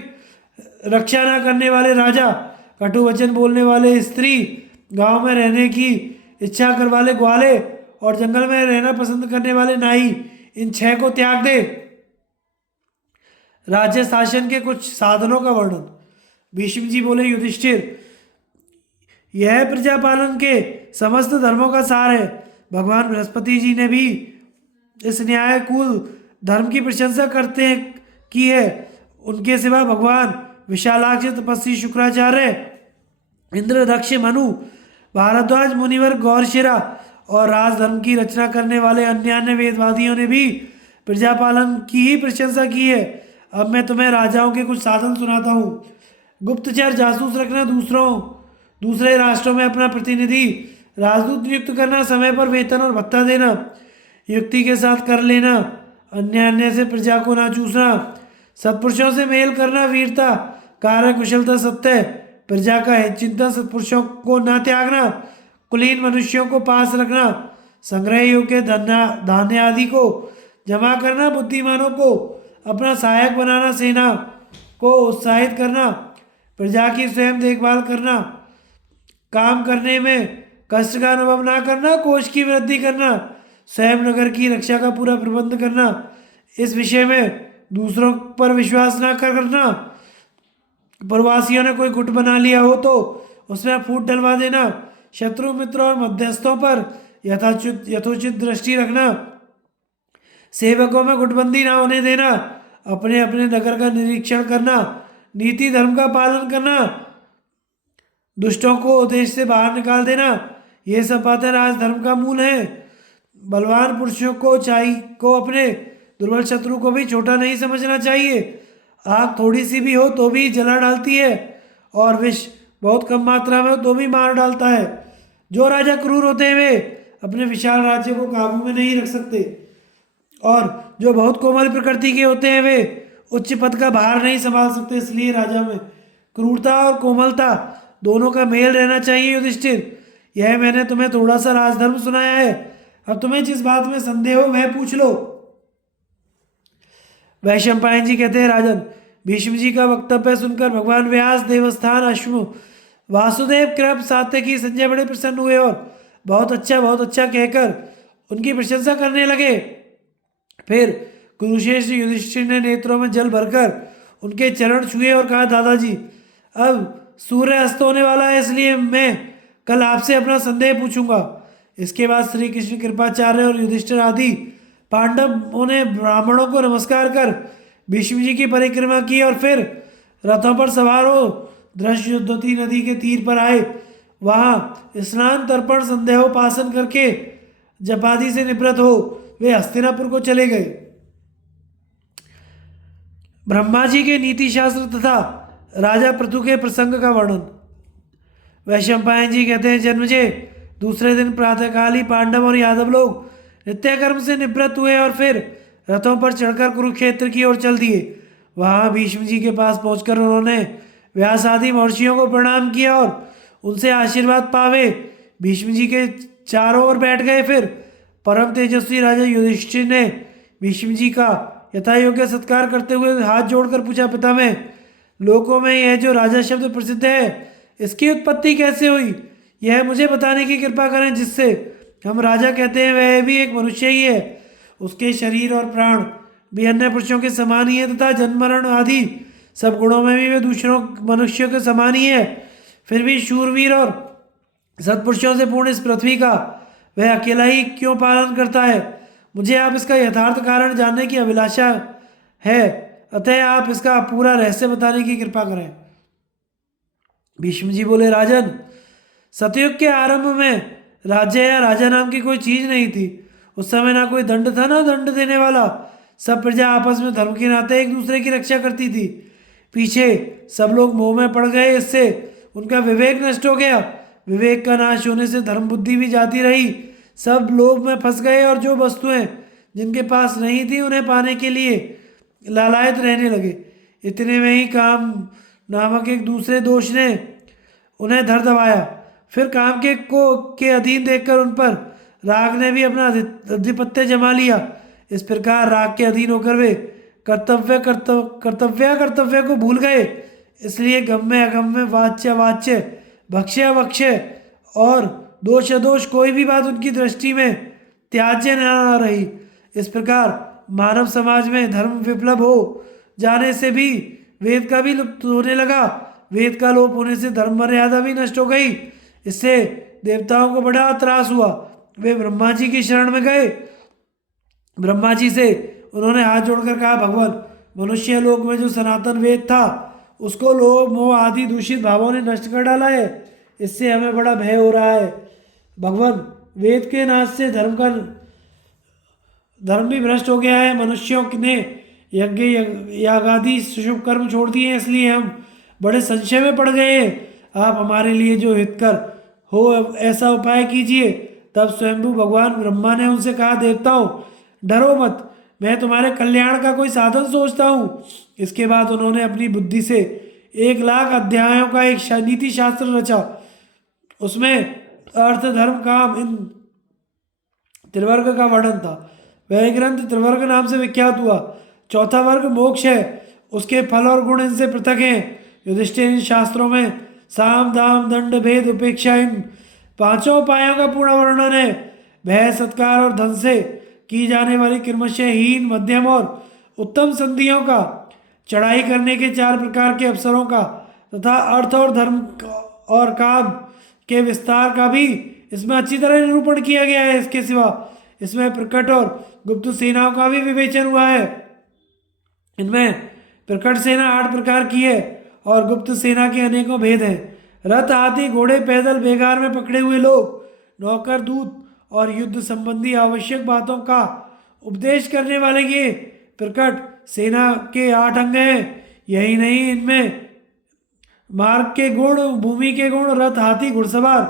रक्षा ना करने वाले राजा, कटु वचन बोलने वाले स्त्री, गांव में रहने की इच्छा कर वाले ग्वाले और जंगल में रहना पसंद करने वाले नाई, इन 6 को त्याग दे। राज्य शासन के कुछ साधनों का वर्णन। भीष्म जी बोले, युधिष्ठिर, यह प्रजा पालन के समस्त धर्मों का सार है। भगवान बृहस्पति जी ने भी इस न्याय कुल धर्म की प्रशंसा करते की है। उनके सिवा भगवान विशालाक्ष, तपस्वी शुक्राचार्य, इंद्र, दक्ष, मनु, भारद्वाज, मुनिवर, गौरशिरा और राजधर्म की रचना करने वाले अन्य वेदवादियों ने भी प्रजापालन की ही प्रशंसा की है। अब मैं तुम्हें राजाओं के कुछ साधन सुनाता हूँ। गुप्तचर, जासूस रखना, दूसरे राष्ट्रों में अपना प्रतिनिधि राजदूत नियुक्त करना, समय पर वेतन और भत्ता देना, युक्ति के साथ कर लेना, अन्य से प्रजा को ना चूसना, सत्पुरुषों से मेल करना, वीरता, कार्य कुशलता, सत्य, प्रजा का हित चिंतन, सत्पुरुषों को ना त्यागना, कुलीन मनुष्यों को पास रखना, संग्रह योग्य धान्य आदि को जमा करना, बुद्धिमानों को अपना सहायक बनाना, सेना को उत्साहित करना, प्रजा की स्वयं देखभाल करना, काम करने में कष्ट का अनुभव ना करना, कोष की वृद्धि करना, स्वयं नगर की रक्षा का पूरा प्रबंध करना, इस विषय में दूसरों पर विश्वास ना करना, प्रवासियों ने कोई गुट बना लिया हो तो उसमें फूट डलवा देना, शत्रु मित्र और मध्यस्थों पर यथोचित दृष्टि रखना, सेवकों में गुटबंदी ना होने देना, अपने अपने नगर का निरीक्षण करना, नीति धर्म का पालन करना, दुष्टों को देश से बाहर निकाल देना, ये सब बातें राजधर्म का मूल है। बलवान पुरुषों को अपने दुर्बल शत्रु को भी छोटा नहीं समझना चाहिए। आग थोड़ी सी भी हो तो भी जला डालती है और विष बहुत कम मात्रा में हो तो भी मार डालता है। जो राजा क्रूर होते हैं वे अपने विशाल राज्य को काबू में नहीं रख सकते और जो बहुत कोमल प्रकृति के होते हैं वे उच्च पद का भार नहीं संभाल सकते। इसलिए राजा में क्रूरता और कोमलता दोनों का मेल रहना चाहिए। युधिष्ठिर, यह मैंने तुम्हें थोड़ा सा राजधर्म सुनाया है। अब तुम्हें जिस बात में संदेह हो वह पूछ लो। वैशंपायन जी कहते हैं, राजन, भीष्म जी का वक्तव्य सुनकर भगवान व्यास, देवस्थान, अश्व, वासुदेव, कृप, सात्यकी, संजय बड़े प्रसन्न हुए और बहुत अच्छा कहकर उनकी प्रशंसा करने लगे। फिर कुरुश्रेष्ठ युधिष्ठिर ने नेत्रों में जल भरकर उनके चरण छुए और कहा, दादाजी, अब सूर्य अस्त होने वाला है, इसलिए मैं कल आपसे अपना संदेह पूछूंगा। इसके बाद श्री कृष्ण, कृपाचार्य और युधिष्ठिर आदि पांडवों ने ब्राह्मणों को नमस्कार कर भीष्म जी की परिक्रमा की और फिर रथों पर सवार हो धृष्टद्युति नदी के तीर पर आए। वहां स्नान, तर्पण, संध्योपासन करके जपादि से निवृत्त हो वे हस्तिनापुर को चले गए। ब्रह्मा जी के नीति शास्त्र तथा राजा पृथु के प्रसंग का वर्णन। वैशंपायन जी कहते हैं, जन्मजय, दूसरे दिन प्रातःकाल ही पांडव और यादव लोग नित्य कर्म से निवृत्त हुए और फिर रथों पर चढ़कर कुरुक्षेत्र की ओर चल दिए। वहां भीष्म जी के पास पहुंचकर उन्होंने व्यास आदि महर्षियों को प्रणाम किया और उनसे आशीर्वाद पावे भीष्म जी के चारों ओर बैठ गए। फिर परम तेजस्वी राजा युधिष्ठिर ने भीष्म जी का यथा योग्य सत्कार करते हुए हाथ जोड़कर पूछा, पितामह, लोकों में यह जो राजा शब्द प्रसिद्ध है इसकी उत्पत्ति कैसे हुई? यह मुझे बताने की कृपा करें, जिससे हम राजा कहते हैं वह भी एक मनुष्य ही है। उसके शरीर और प्राण भी अन्य पुरुषों के समान ही है तथा जन्म मरण आदि सब गुणों में भी वे दूसरों मनुष्यों के समान ही है। फिर भी शूरवीर और सत्पुरुषों से पूर्ण इस पृथ्वी का वह अकेला ही क्यों पालन करता है? मुझे आप इसका यथार्थ कारण जानने की अभिलाषा है। अतः आप इसका पूरा रहस्य बताने की कृपा करें। भीष्म जी बोले, राजन, सतयुग के आरंभ में राज्य या राजा नाम की कोई चीज नहीं थी। उस समय ना कोई दंड था ना दंड देने वाला। सब प्रजा आपस में धर्म के नाते एक दूसरे की रक्षा करती थी। पीछे सब लोग मोह में पड़ गए, इससे उनका विवेक नष्ट हो गया। विवेक का नाश होने से धर्म बुद्धि भी जाती रही। सब लोभ में फंस गए और जो वस्तुएं जिनके पास नहीं थी उन्हें पाने के लिए लालायत रहने लगे। इतने में ही काम नामक एक दूसरे दोष ने उन्हें धर दबाया। फिर काम के अधीन देखकर उन पर राग ने भी अपना आधिपत्य जमा लिया। इस प्रकार राग के अधीन होकर वे कर्तव्य को भूल गए। इसलिए गम्य अगम्य, वाच्य वाच्य, भक्ष्य अभक्ष्य और दोष अदोष कोई भी बात उनकी दृष्टि में त्याज्य न रही। इस प्रकार मानव समाज में धर्म विप्लव हो जाने से भी वेद का भी लुप्त होने लगा। वेद का लोप होने से धर्म मर्यादा भी नष्ट हो गई। इससे देवताओं को बड़ा त्रास हुआ। वे ब्रह्मा जी की शरण में गए। ब्रह्मा जी से उन्होंने हाथ जोड़कर कहा, भगवान, मनुष्य लोक में जो सनातन वेद था उसको लोभ मोह आदि दूषित भावों ने नष्ट कर डाला है। इससे हमें बड़ा भय हो रहा है। भगवान, वेद के नाश से धर्म भी भ्रष्ट हो गया है। मनुष्यों ने यज्ञ यागादि शुभ कर्म छोड़ दिए हैं, इसलिए हम बड़े संशय में पड़ गए हैं। आप हमारे लिए जो हितकर हो ऐसा उपाय कीजिए। तब स्वयंभू भगवान ब्रह्मा ने उनसे कहा, देवताओं, डरो मत, मैं तुम्हारे कल्याण का कोई साधन सोचता हूँ। इसके बाद उन्होंने अपनी बुद्धि से 1,00,000 अध्यायों का एक नीति शास्त्र रचा। उसमें अर्थ धर्म काम इन त्रिवर्ग का वर्णन था। वह ग्रंथ त्रिवर्ग नाम से विख्यात हुआ। चौथा वर्ग मोक्ष है, उसके फल और गुण इनसे पृथक हैं। युधिष्ठिर, इन शास्त्रों में साम दाम दंड भेद उपेक्षा इन 5 उपायों का पूर्ण वर्णन है। भय, सत्कार और धन से की जाने वाली क्रमशः हीन, मध्यम और उत्तम संधियों का, चढ़ाई करने के 4 प्रकार के अवसरों का तथा अर्थ और धर्म और काम के विस्तार का भी इसमें अच्छी तरह निरूपण किया गया है। इसके सिवा इसमें प्रकट और गुप्त सेनाओं का भी विवेचन हुआ है। इनमें प्रकट सेना 8 प्रकार की है और गुप्त सेना के अनेकों भेद हैं। रथ, हाथी, घोड़े, पैदल, बेगार में पकड़े हुए लोग, नौकर, दूत और युद्ध संबंधी आवश्यक बातों का उपदेश करने वाले ये प्रकट सेना के 8 अंग हैं। यही नहीं, इनमें मार्ग के गुण, भूमि के गुण, रथ, हाथी, घुड़सवार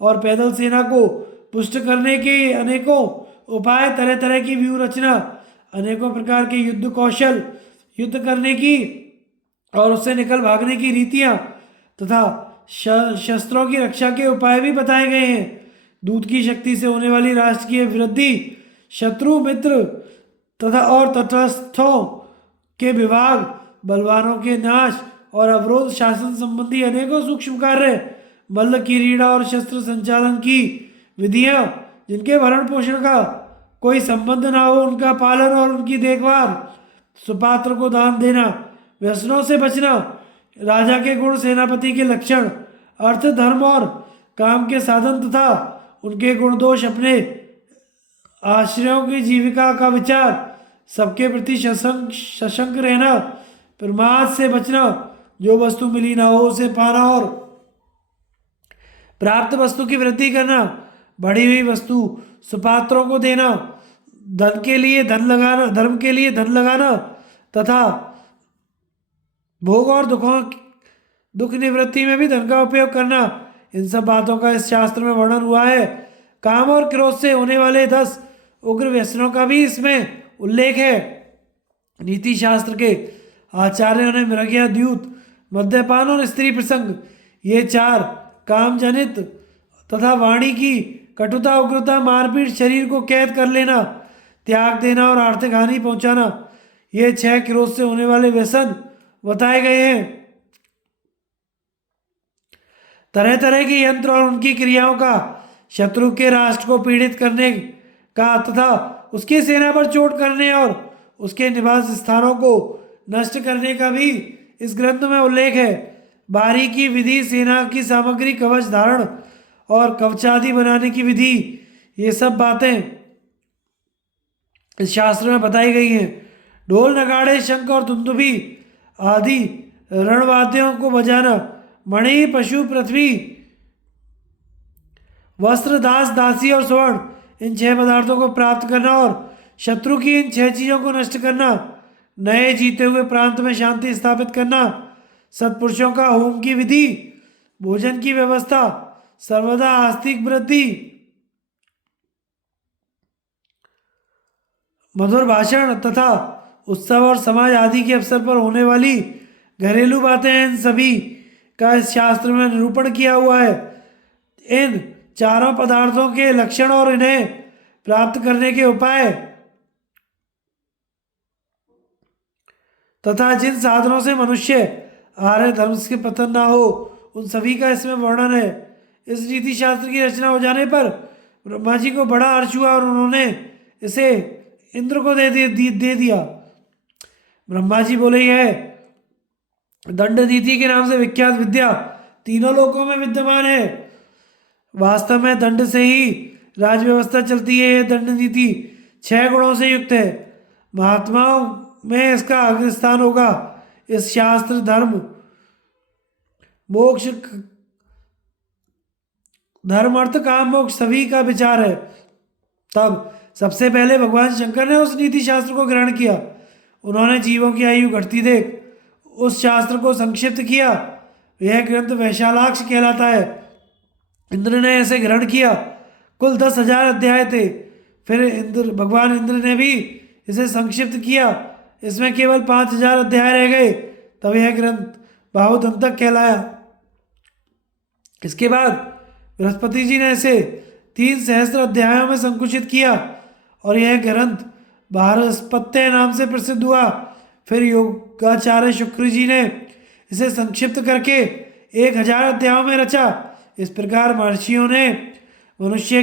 और पैदल सेना को पुष्ट करने के अनेकों उपाय, तरह तरह की व्यूह रचना, अनेकों प्रकार के युद्ध कौशल, युद्ध करने की और उससे निकल भागने की रीतियां तथा शस्त्रों की रक्षा के उपाय भी बताए गए हैं। दूत की शक्ति से होने वाली राष्ट्रीय वृद्धि, शत्रु मित्र तथा और तटस्थों के विभाग, बलवानों के नाश और अवरोध शासन संबंधी अनेकों सूक्ष्म कार्य, मल्ल क्रीड़ा और शस्त्र संचालन की विधियां, जिनके भरण पोषण का कोई संबंध ना हो, उनका पालन और उनकी देखभाल, सुपात्र को दान देना, व्यसनों से बचना, राजा के गुण, सेनापति के लक्षण, अर्थ धर्म और काम के साधन तथा उनके गुण दोष, अपने आश्रयों की जीविका का विचार, सबके प्रति सशंक रहना, प्रमाद से बचना, जो वस्तु मिली ना हो उसे पाना और प्राप्त वस्तु की वृद्धि करना, बढ़ी हुई वस्तु सुपात्रों को देना, धन के लिए धन लगाना, धर्म के लिए धन लगाना तथा भोग और दुख निवृत्ति में भी धन का उपयोग करना, इन सब बातों का इस शास्त्र में वर्णन हुआ है। काम और क्रोध से होने वाले 10 उग्र व्यसनों का भी इसमें उल्लेख है। नीति शास्त्र के आचार्यों ने मृगया, द्यूत, मद्यपान और स्त्री प्रसंग, ये 4 काम जनित तथा वाणी की कटुता, उग्रता, मारपीट, शरीर को कैद कर लेना, त्याग देना और आर्थिक हानि पहुंचाना, ये 6 क्रोध से होने वाले व्यसन बताए गए हैं। तरह तरह के यंत्र और उनकी क्रियाओं का, शत्रु के राष्ट्र को पीड़ित करने का तथा उसकी सेना पर चोट करने और उसके निवास स्थानों को नष्ट करने का भी इस ग्रंथ में उल्लेख है। बारी की विधि, सेना की सामग्री, कवच धारण और कवचादि बनाने की विधि, ये सब बातें इस शास्त्र में बताई गई हैं। ढोल नगाड़े शंख और दुंदुभी आदि रणवाद्यों को बजाना, मणि पशु पृथ्वी वस्त्र दास दासी और स्वर्ण, इन 6 पदार्थों को प्राप्त करना और शत्रु की इन 6 चीजों को नष्ट करना, नए जीते हुए प्रांत में शांति स्थापित करना, सत्पुरुषों का होम की विधि, भोजन की व्यवस्था, सर्वदा आस्तिक वृद्धि, मधुर भाषण तथा उत्सव और समाज आदि के अवसर पर होने वाली घरेलू बातें, इन सभी का इस शास्त्र में निरूपण किया हुआ है। इन चारों पदार्थों के लक्षण और इन्हें प्राप्त करने के उपाय तथा जिन साधनों से मनुष्य आर्य धर्म के पतन ना हो, उन सभी का इसमें वर्णन है। इस नीति शास्त्र की रचना हो जाने पर ब्रह्मा जी को बड़ा हर्ष हुआ और उन्होंने इसे इंद्र को दे दिया। ब्रह्मा जी बोले, यह दंड नीति के नाम से विख्यात विद्या तीनों लोकों में विद्यमान है। वास्तव में दंड से ही राज व्यवस्था चलती है। यह दंड नीति 6 गुणों से युक्त है। महात्माओं में इसका अग्रस्थान होगा। इस शास्त्र धर्म मोक्ष, धर्म अर्थ काम मोक्ष सभी का विचार है। तब सबसे पहले भगवान शंकर ने उस नीति शास्त्र को ग्रहण किया। उन्होंने जीवों की आयु घटती देख उस शास्त्र को संक्षिप्त किया। यह ग्रंथ वैशालाक्ष कहलाता है। इंद्र ने इसे ग्रहण किया। कुल 10,000 अध्याय थे। फिर भगवान इंद्र ने भी इसे संक्षिप्त किया। इसमें केवल 5,000 अध्याय रह गए। तब यह ग्रंथ बाहुदंतक कहलाया। इसके बाद बृहस्पति जी ने इसे 3 सहस्त्र अध्यायों में संकुचित किया और यह ग्रंथ बृहस्पत्य नाम से प्रसिद्ध हुआ। फिर योगाचार्य शुक्र जी ने इसे संक्षिप्त करके 1,000 अध्यायों में रचा। इस प्रकार महर्षियों ने मनुष्य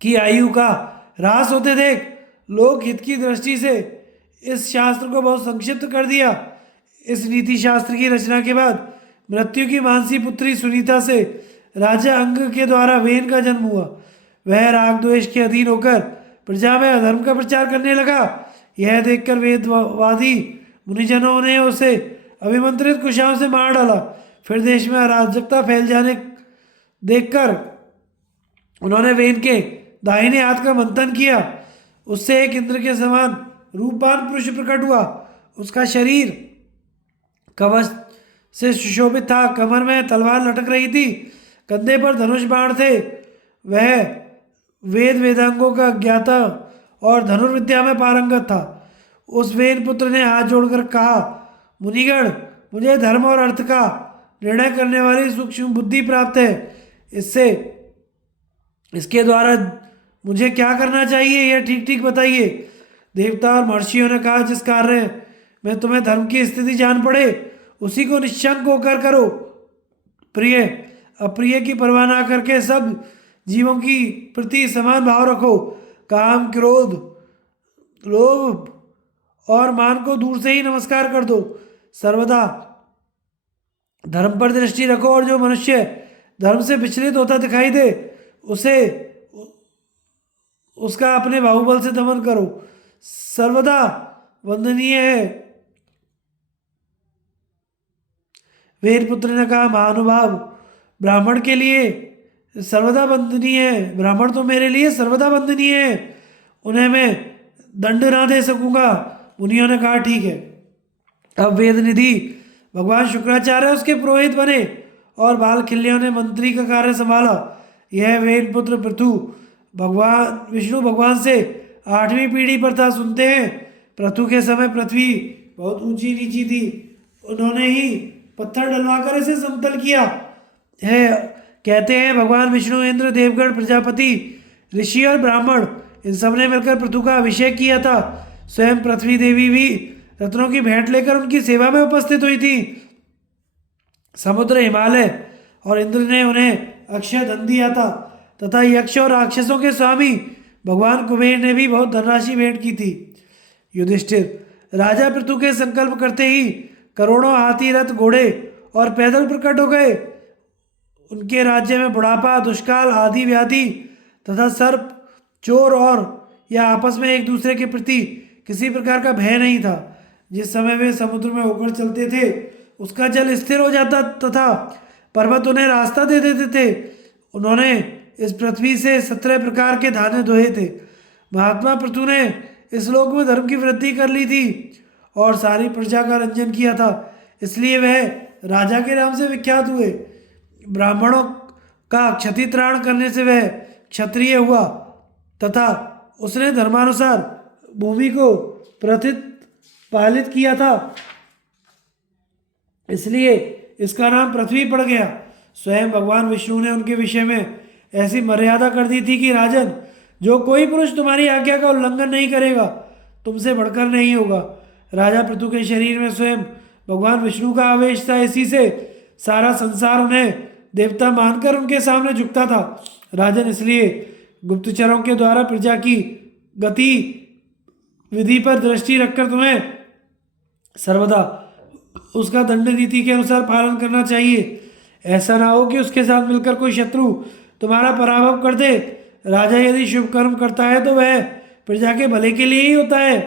की आयु का ह्रास होते देख लोक हित की दृष्टि से इस शास्त्र को बहुत संक्षिप्त कर दिया। इस नीति शास्त्र की रचना के बाद मृत्यु की मानसी पुत्री सुनीता से राजा अंग के द्वारा वेन का जन्म हुआ। वह राग द्वेष के अधीन होकर प्रजा में अधर्म का प्रचार करने लगा। यह देखकर वेदवादी मुनिजनों ने उसे अभिमंत्रित कुशाओं से मार डाला। फिर देश में अराजकता फैल जाने देखकर उन्होंने वेन के दाहिने हाथ का मंथन किया। उससे एक इंद्र के समान रूपवान पुरुष प्रकट हुआ। उसका शरीर कवच से सुशोभित था। कमर में तलवार लटक रही थी। कंधे पर धनुष बाण थे। वह वेद वेदांगों का ज्ञाता और धनुर्विद्या में पारंगत था। उस वेन पुत्र ने हाथ जोड़कर कहा, मुनिगण, मुझे धर्म और अर्थ का निर्णय करने वाली सूक्ष्म बुद्धि प्राप्त है। इसके द्वारा मुझे क्या करना चाहिए, यह ठीक ठीक बताइए। देवता और महर्षियों ने कहा, जिस कार्य में तुम्हें धर्म की स्थिति जान पड़े उसी को निश्चंक होकर करो। प्रिय अप्रिय की परवाह ना करके सब जीवों की प्रति समान भाव रखो। काम, क्रोध, लोभ और मान को दूर से ही नमस्कार कर दो। सर्वदा धर्म पर दृष्टि रखो और जो मनुष्य धर्म से विचलित होता दिखाई दे उसका अपने बाहुबल से दमन करो। सर्वदा वंदनीय है। वेद पुत्र ने कहा, महानुभाव, ब्राह्मण के लिए सर्वदा वंदनीय है। ब्राह्मण तो मेरे लिए सर्वदा वंदनीय है। उन्हें मैं दंड ना दे सकूंगा। मुनियों ने कहा, ठीक है। अब वेद निधि भगवान शुक्राचार्य उसके पुरोहित बने और बाल खिल्लियों ने मंत्री का कार्य संभाला। यह वेद पुत्र पृथु विष्णु भगवान से 8वीं पीढ़ी पर था। सुनते हैं, पृथु के समय पृथ्वी बहुत ऊंची नीची थी। उन्होंने ही पत्थर डलवाकर इसे समतल किया है। कहते हैं भगवान विष्णु, इंद्र, देवगण, प्रजापति, ऋषि और ब्राह्मण इन सब ने मिलकर पृथु का अभिषेक किया था। स्वयं पृथ्वी देवी भी रत्नों की भेंट लेकर उनकी सेवा में उपस्थित हुई थी। समुद्र, हिमालय और इंद्र ने उन्हें अक्षय धन दिया था तथा यक्ष और राक्षसों के स्वामी भगवान कुबेर ने भी बहुत धनराशि भेंट की थी। युधिष्ठिर, राजा पृथु के संकल्प करते ही करोड़ों हाथी, रथ, घोड़े और पैदल प्रकट हो गए। उनके राज्य में बुढ़ापा, दुष्काल, आदि व्याधि तथा सर्प, चोर और या आपस में एक दूसरे के प्रति किसी प्रकार का भय नहीं था। जिस समय वे समुद्र में होकर चलते थे उसका जल स्थिर हो जाता तथा पर्वत उन्हें रास्ता दे देते थे। उन्होंने इस पृथ्वी से 17 प्रकार के धान्य धोए थे। महात्मा पृथु ने इस लोक में धर्म की वृद्धि कर ली थी और सारी प्रजा का रंजन किया था, इसलिए वह राजा के नाम से विख्यात हुए। ब्राह्मणों का क्षति त्राण करने से वह क्षत्रिय हुआ तथा उसने धर्मानुसार भूमि को प्रथित पालित किया था, इसलिए इसका नाम पृथ्वी पड़ गया। स्वयं भगवान विष्णु ने उनके विषय में ऐसी मर्यादा कर दी थी कि राजन, जो कोई पुरुष तुम्हारी आज्ञा का उल्लंघन नहीं करेगा तुमसे बढ़कर नहीं होगा। राजा पृथु के शरीर में स्वयं भगवान विष्णु का आवेश था, इसी से सारा संसार उन्हें देवता मानकर उनके सामने झुकता था। राजन, इसलिए गुप्तचरों के द्वारा प्रजा की गति विधि पर दृष्टि रखकर तुम्हें सर्वदा उसका दंड नीति के अनुसार पालन करना चाहिए। ऐसा ना हो कि उसके साथ मिलकर कोई शत्रु तुम्हारा पराभव कर दे। राजा यदि शुभ कर्म करता है तो वह प्रजा के भले के लिए ही होता है,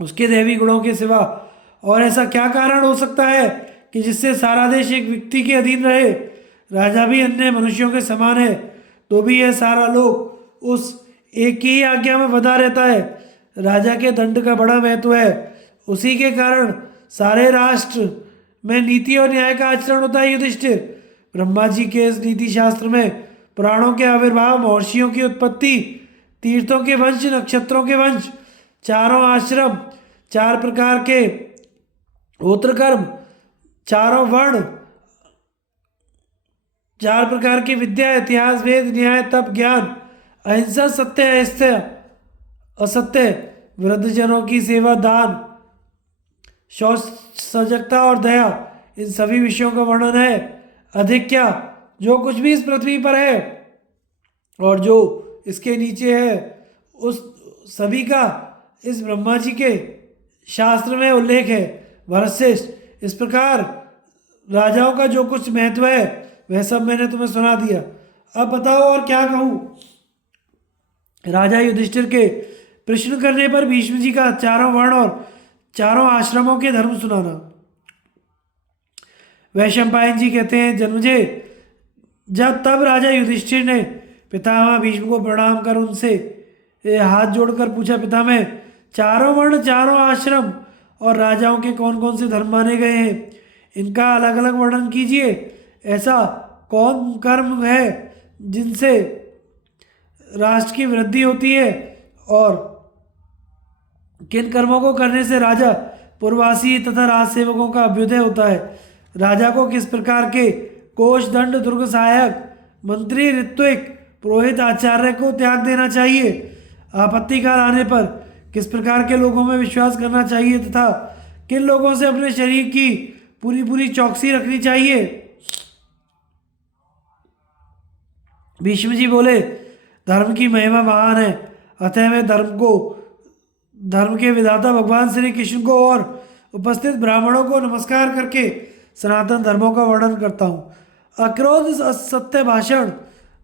उसके दैवी गुणों के सिवा और ऐसा क्या कारण हो सकता है कि जिससे सारा देश एक व्यक्ति के अधीन रहे। राजा भी अन्य मनुष्यों के समान है, तो भी यह सारा लोग उस एक की ही आज्ञा में बंधा रहता है। राजा के दंड का बड़ा महत्व है, उसी के कारण सारे राष्ट्र में नीति और न्याय का आचरण होता है। युधिष्ठिर, ब्रह्मा जी के इस नीति शास्त्र में पुराणों के आविर्भाव, महर्षियों की उत्पत्ति, तीर्थों के वंश, नक्षत्रों के वंश, चारों आश्रम, 4 प्रकार के होत्र कर्म, चारों वर्ण, 4 प्रकार की विद्या, इतिहास, वेद, न्याय, तप, ज्ञान, अहिंसा, सत्य, अस्त्य, असत्य, वृद्धजनों की सेवा, दान, शौच, सजगता और दया, इन सभी विषयों का वर्णन है। अधिक क्या, जो कुछ भी इस पृथ्वी पर है और जो इसके नीचे है उस सभी का इस ब्रह्मा जी के शास्त्र में उल्लेख है। भरतश्रेष्ठ, इस प्रकार राजाओं का जो कुछ महत्व है वह सब मैंने तुम्हें सुना दिया। अब बताओ और क्या कहूँ। राजा युधिष्ठिर के प्रश्न करने पर भीष्म जी का चारों वर्ण और चारों आश्रमों के धर्म सुनाना। वैशंपायन जी कहते हैं, जन्मजय, जब तब राजा युधिष्ठिर ने पितामह भीष्म को प्रणाम कर उनसे हाथ जोड़कर पूछा, पितामह, चारों वर्ण, चारों आश्रम और राजाओं के कौन कौन से धर्म माने गए हैं, इनका अलग अलग वर्णन कीजिए। ऐसा कौन कर्म है जिनसे राष्ट्र की वृद्धि होती है और किन कर्मों को करने से राजा, पूर्ववासी तथा राज सेवकों का अभ्युदय होता है। राजा को किस प्रकार के कोष, दंड, दुर्ग सहायक, मंत्री, ऋत्विक, पुरोहित, आचार्य को त्याग देना चाहिए। आपत्ति काल आने पर किस प्रकार के लोगों में विश्वास करना चाहिए तथा किन लोगों से अपने शरीर की पूरी पूरी चौकसी रखनी चाहिए। भीष्म जी बोले, धर्म की महिमा महान है, अतः मैं धर्म के विधाता भगवान श्री कृष्ण को और उपस्थित ब्राह्मणों को नमस्कार करके सनातन धर्मों का वर्णन करता हूँ। अक्रोध, सत्य भाषण,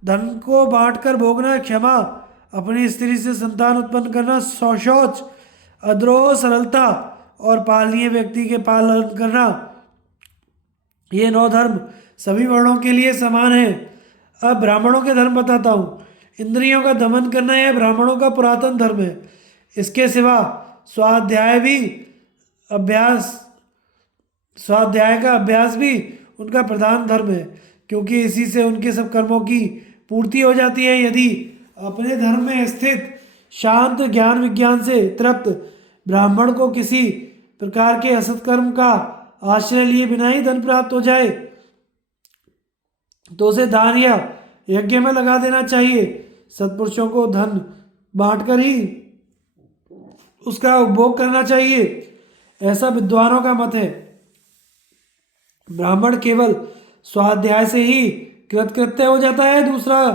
धन को बांटकर भोगना, क्षमा, अपनी स्त्री से संतान उत्पन्न करना, शौच, अद्रोह, सरलता और पालनीय व्यक्ति के पालन करना, ये 9 धर्म सभी वर्णों के लिए समान है। अब ब्राह्मणों के धर्म बताता हूँ। इंद्रियों का दमन करना यह ब्राह्मणों का पुरातन धर्म है। इसके सिवा स्वाध्याय का अभ्यास भी उनका प्रधान धर्म है, क्योंकि इसी से उनके सब कर्मों की पूर्ति हो जाती है। यदि अपने धर्म में स्थित शांत ज्ञान विज्ञान से तृप्त ब्राह्मण को किसी प्रकार के असत्कर्म का आश्रय लिए बिना ही धन प्राप्त हो जाए तो उसे दान या यज्ञ में लगा देना चाहिए। सत्पुरुषों को धन बांटकर ही उसका उपभोग करना चाहिए, ऐसा विद्वानों का मत है। ब्राह्मण केवल स्वाध्याय से ही कृतकृत्य हो जाता है, दूसरा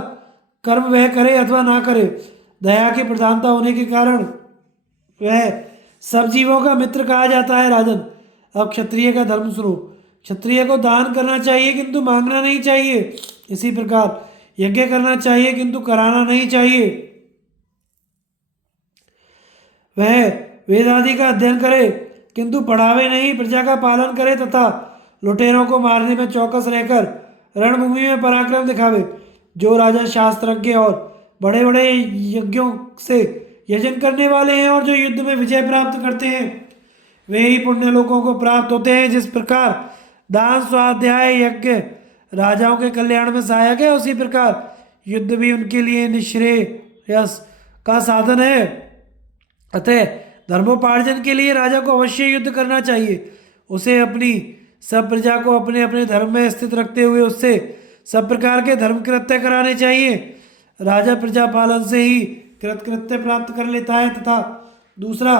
कर्म वह करे अथवा ना करे। दया की प्रधानता होने के कारण वह सब जीवों का मित्र कहा जाता है। राजन, अब क्षत्रिय का धर्म सुनो। क्षत्रिय को दान करना चाहिए किंतु मांगना नहीं चाहिए। इसी प्रकार यज्ञ करना चाहिए किंतु कराना नहीं चाहिए। वह वेद आदि का अध्ययन करे किंतु पढ़ावे नहीं, प्रजा का पालन करे तथा लुटेरों को मारने में चौकस रहकर रणभूमि में पराक्रम दिखावे। जो राजा शास्त्रज्ञ और बड़े बड़े यज्ञों से यजन करने वाले हैं और जो युद्ध में विजय प्राप्त करते हैं वे ही पुण्य लोगों को प्राप्त होते हैं। जिस प्रकार दान स्वाध्याय यज्ञ राजाओं के कल्याण में सहायक है, उसी प्रकार युद्ध भी उनके लिए निश्रेयस का साधन है। अतः धर्मोपार्जन के लिए राजा को अवश्य युद्ध करना चाहिए। उसे अपनी सब प्रजा को अपने अपने धर्म में स्थित रखते हुए उससे सब प्रकार के धर्म कृत्य कराने चाहिए। राजा प्रजा पालन से ही कृतकृत्य प्राप्त कर लेता है तथा दूसरा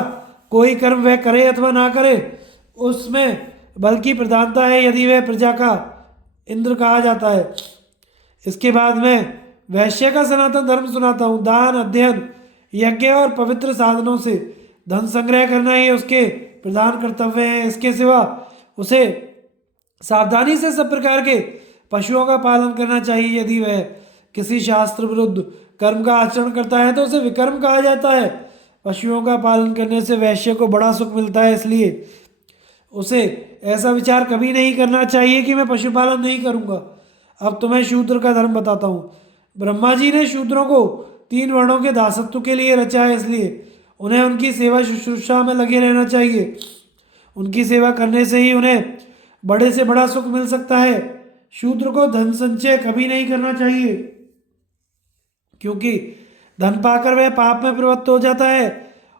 कोई कर्म वह करे अथवा ना करे उसमें बल की प्रधानता है, यदि वह प्रजा का इंद्र कहा जाता है। इसके बाद मैं वैश्य का सनातन धर्म सुनाता हूँ। दान, अध्ययन, यज्ञ और पवित्र साधनों से धन संग्रह करना ही उसके प्रधान कर्तव्य है। इसके सिवा उसे सावधानी से सब प्रकार के पशुओं का पालन करना चाहिए। यदि वह किसी शास्त्र विरुद्ध कर्म का आचरण करता है तो उसे विकर्म कहा जाता है। पशुओं का पालन करने से वैश्य को बड़ा सुख मिलता है, इसलिए उसे ऐसा विचार कभी नहीं करना चाहिए कि मैं पशुपालन नहीं करूँगा। अब तुम्हें शूद्र का धर्म बताता हूँ। ब्रह्मा जी ने शूद्रों को 3 वर्णों के दासत्व के लिए रचा है, इसलिए उन्हें उनकी सेवा शुश्रूषा में लगे रहना चाहिए। उनकी सेवा करने से ही उन्हें बड़े से बड़ा सुख मिल सकता है। शूद्र को धन संचय कभी नहीं करना चाहिए, क्योंकि धन पाकर वह पाप में प्रवृत्त हो जाता है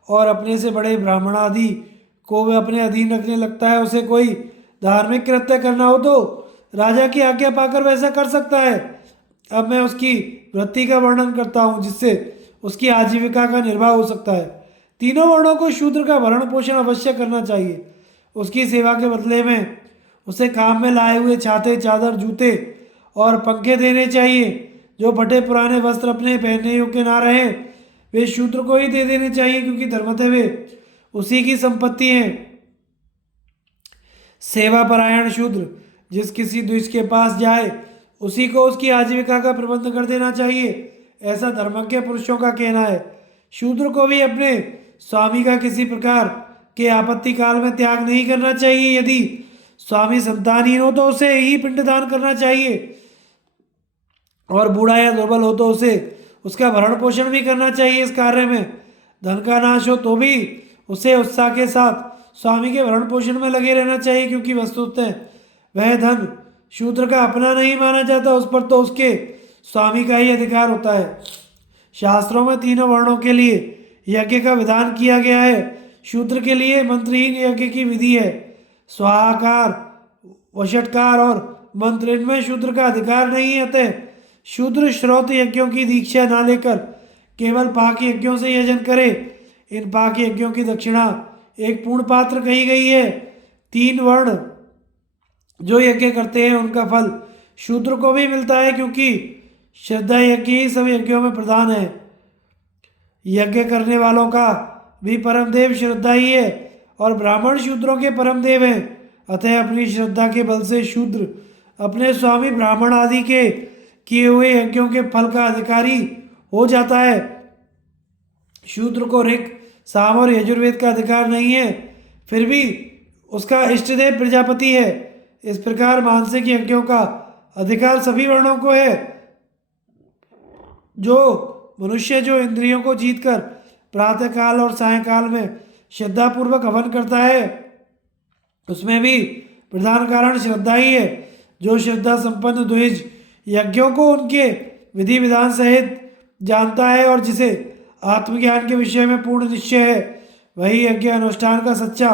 और अपने से बड़े ब्राह्मण आदि को वह अपने अधीन रखने लगता है। उसे कोई धार्मिक कृत्य करना हो तो राजा की आज्ञा पाकर वैसा कर सकता है। अब मैं उसकी वृत्ति का वर्णन करता हूँ, जिससे उसकी आजीविका का निर्वाह हो सकता है। तीनों वर्णों को शूद्र का भरण पोषण अवश्य करना चाहिए। उसकी सेवा के बदले में उसे काम में लाए हुए छाते, चादर, जूते और पंखे देने चाहिए। जो फटे पुराने वस्त्र अपने पहनने योग्य ना रहे वे शूद्र को ही दे देने चाहिए, क्योंकि धर्मतः वे उसी की संपत्ति है। सेवा परायण शूद्र जिस किसी द्विज के पास जाए उसी को उसकी आजीविका का प्रबंध कर देना चाहिए, ऐसा धर्मज्ञ पुरुषों का कहना है। शूद्र को भी अपने स्वामी का किसी प्रकार के आपत्ति काल में त्याग नहीं करना चाहिए। यदि स्वामी संतानहीन हो तो उसे ही पिंडदान करना चाहिए, और बूढ़ा या दुर्बल हो तो उसे उसका भरण पोषण भी करना चाहिए। इस कार्य में धन का नाश हो तो भी उसे उत्साह के साथ स्वामी के भरण पोषण में लगे रहना चाहिए, क्योंकि वस्तुतः वह धन शूद्र का अपना नहीं माना जाता, उस पर तो उसके स्वामी का ही अधिकार होता है। शास्त्रों में तीनों वर्णों के लिए यज्ञ का विधान किया गया है। शूद्र के लिए मंत्रहीन यज्ञ की विधि है। स्वाहाकार, वषटकार और मंत्र, इनमें शूद्र का अधिकार नहीं है। अतः शूद्र श्रौत यज्ञों की दीक्षा ना लेकर केवल पाक यज्ञों से यजन करे। इन पाक यज्ञों की दक्षिणा एक पूर्ण पात्र कही गई है। 3 वर्ण जो यज्ञ करते हैं उनका फल शूद्र को भी मिलता है, क्योंकि श्रद्धा यज्ञ ही सब यज्ञों में प्रधान है। यज्ञ करने वालों का भी परम देव श्रद्धा ही है, और ब्राह्मण शूद्रों के परम देव हैं। अतः अपनी श्रद्धा के बल से शूद्र अपने स्वामी ब्राह्मण आदि के किए हुए यज्ञों के फल का अधिकारी हो जाता है। शूद्र को ऋक, साम और यजुर्वेद का अधिकार नहीं है, फिर भी उसका इष्टदेव प्रजापति है। इस प्रकार मानसिक यज्ञों का अधिकार सभी वर्णों को है। जो मनुष्य जो इंद्रियों को जीतकर प्रातःकाल और सायंकाल में श्रद्धापूर्वक हवन करता है उसमें भी प्रधान कारण श्रद्धा ही है। जो श्रद्धा संपन्न द्विज यज्ञों को उनके विधि विधान सहित जानता है और जिसे आत्मज्ञान के विषय में पूर्ण निश्चय है, वही यज्ञ अनुष्ठान का सच्चा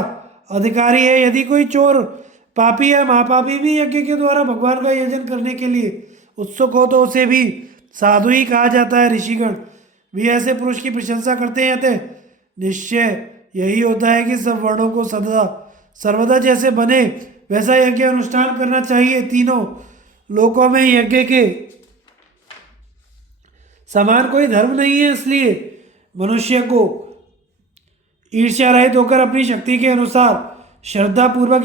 अधिकारी है। यदि कोई चोर, पापी या महापापी भी यज्ञ के द्वारा भगवान का यजन करने के लिए उत्सुक हो तो उसे भी साधु ही कहा जाता है। ऋषिगण भी ऐसे पुरुष की प्रशंसा करते हैं। अतः निश्चय यही होता है कि सब वर्णों को सदा सर्वदा जैसे बने वैसा यज्ञ अनुष्ठान करना चाहिए। तीनों लोकों में यज्ञ के समान कोई धर्म नहीं है, इसलिए मनुष्य को ईर्ष्या रहित होकर अपनी शक्ति के अनुसार श्रद्धा पूर्वक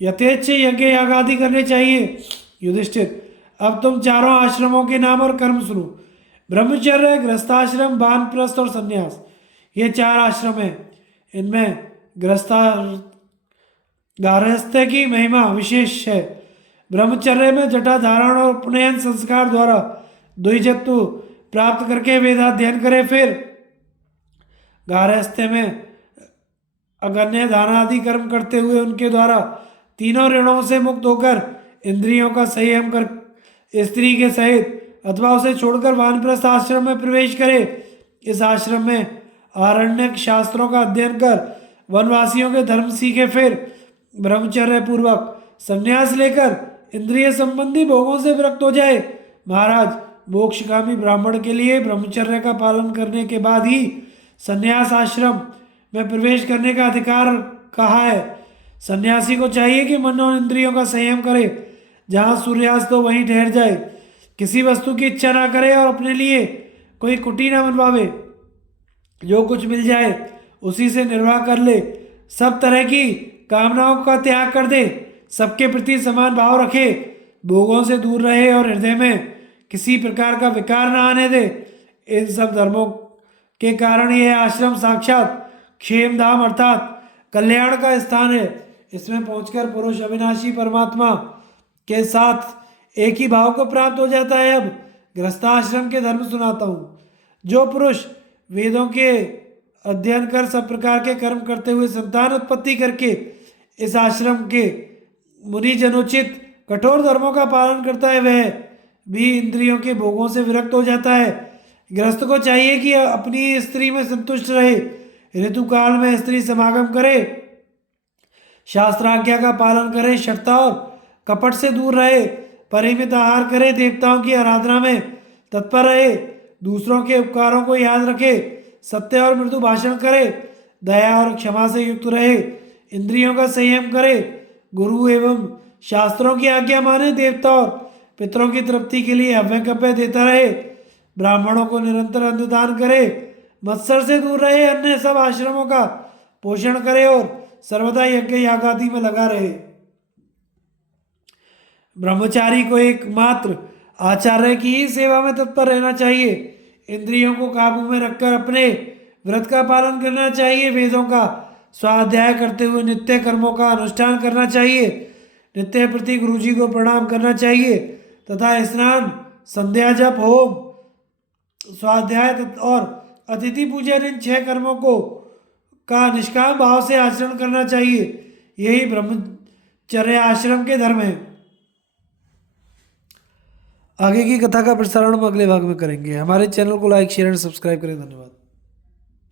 यथेच्छ यज्ञ याग आदि करने चाहिए। युधिष्ठिर, अब तुम चारों आश्रमों के नाम और कर्म सुनो। ब्रह्मचर्य, गृहस्थाश्रम, वानप्रस्थ और संन्यास, ये 4 आश्रम हैं। इनमें गारहस्थ्य की महिमा विशेष है। ब्रह्मचर्य में जटा धारण और उपनयन संस्कार द्वारा द्विजत्व प्राप्त करके वेदाध्ययन करे, फिर गारहस्थ्य में अगन्य दान आदि कर्म करते हुए उनके द्वारा तीनों ऋणों से मुक्त होकर इंद्रियों का संयम कर स्त्री के सहित अथवा उसे छोड़कर वानप्रस्थ आश्रम में प्रवेश करे। इस आश्रम में आरण्यक शास्त्रों का अध्ययन कर वनवासियों के धर्म सीखे, फिर ब्रह्मचर्य पूर्वक संन्यास लेकर इंद्रिय संबंधी भोगों से विरक्त हो जाए। महाराज, मोक्षकामी ब्राह्मण के लिए ब्रह्मचर्य का पालन करने के बाद ही संन्यास आश्रम में प्रवेश करने का अधिकार कहा है। सन्यासी को चाहिए कि मन और इंद्रियों का संयम करे, जहाँ सूर्यास्त हो वहीं ठहर जाए, किसी वस्तु की इच्छा ना करे और अपने लिए कोई कुटी ना बनवावे। जो कुछ मिल जाए उसी से निर्वाह कर ले, सब तरह की कामनाओं का त्याग कर दे, सबके प्रति समान भाव रखे, भोगों से दूर रहे और हृदय में किसी प्रकार का विकार ना आने दे। इन सब धर्मों के कारण यह आश्रम साक्षात क्षेमधाम अर्थात कल्याण का स्थान है। इसमें पहुंचकर पुरुष अविनाशी परमात्मा के साथ एक ही भाव को प्राप्त हो जाता है। अब गृहस्थाश्रम के धर्म सुनाता हूँ। जो पुरुष वेदों के अध्ययन कर सब प्रकार के कर्म करते हुए संतान उत्पत्ति करके इस आश्रम के मुनि जनोचित कठोर धर्मों का पालन करता है, वह भी इंद्रियों के भोगों से विरक्त हो जाता है। गृहस्थ को चाहिए कि अपनी स्त्री में संतुष्ट रहे, ऋतु काल में स्त्री समागम करे, शास्त्राज्ञा का पालन करे, शठता और कपट से दूर रहे, परिमित आहार करे, देवताओं की आराधना में तत्पर रहे, दूसरों के उपकारों को याद रखे, सत्य और मृदु भाषण करे, दया और क्षमा से युक्त रहे, इंद्रियों का संयम करे, गुरु एवं शास्त्रों की आज्ञा माने, देवता और पितरों की तृप्ति के लिए हव्य कप्य देता रहे, ब्राह्मणों को निरंतर अन्नदान करे, मत्सर से दूर रहे, अन्य सब आश्रमों का पोषण करे और सर्वदा यज्ञ यागादि में लगा रहे। ब्रह्मचारी को एकमात्र आचार्य की ही सेवा में तत्पर रहना चाहिए। इंद्रियों को काबू में रखकर अपने व्रत का पालन करना चाहिए। वेदों का स्वाध्याय करते हुए नित्य कर्मों का अनुष्ठान करना चाहिए। नित्य प्रति गुरु जी को प्रणाम करना चाहिए तथा स्नान, संध्या, जप, होम, स्वाध्याय और अतिथि पूजन इन 6 कर्मों को का निष्काम भाव से आचरण करना चाहिए। यही ब्रह्मचर्य आश्रम के धर्म है। आगे की कथा का प्रसारण हम अगले भाग में करेंगे। हमारे चैनल को लाइक, शेयर एंड सब्सक्राइब करें। धन्यवाद।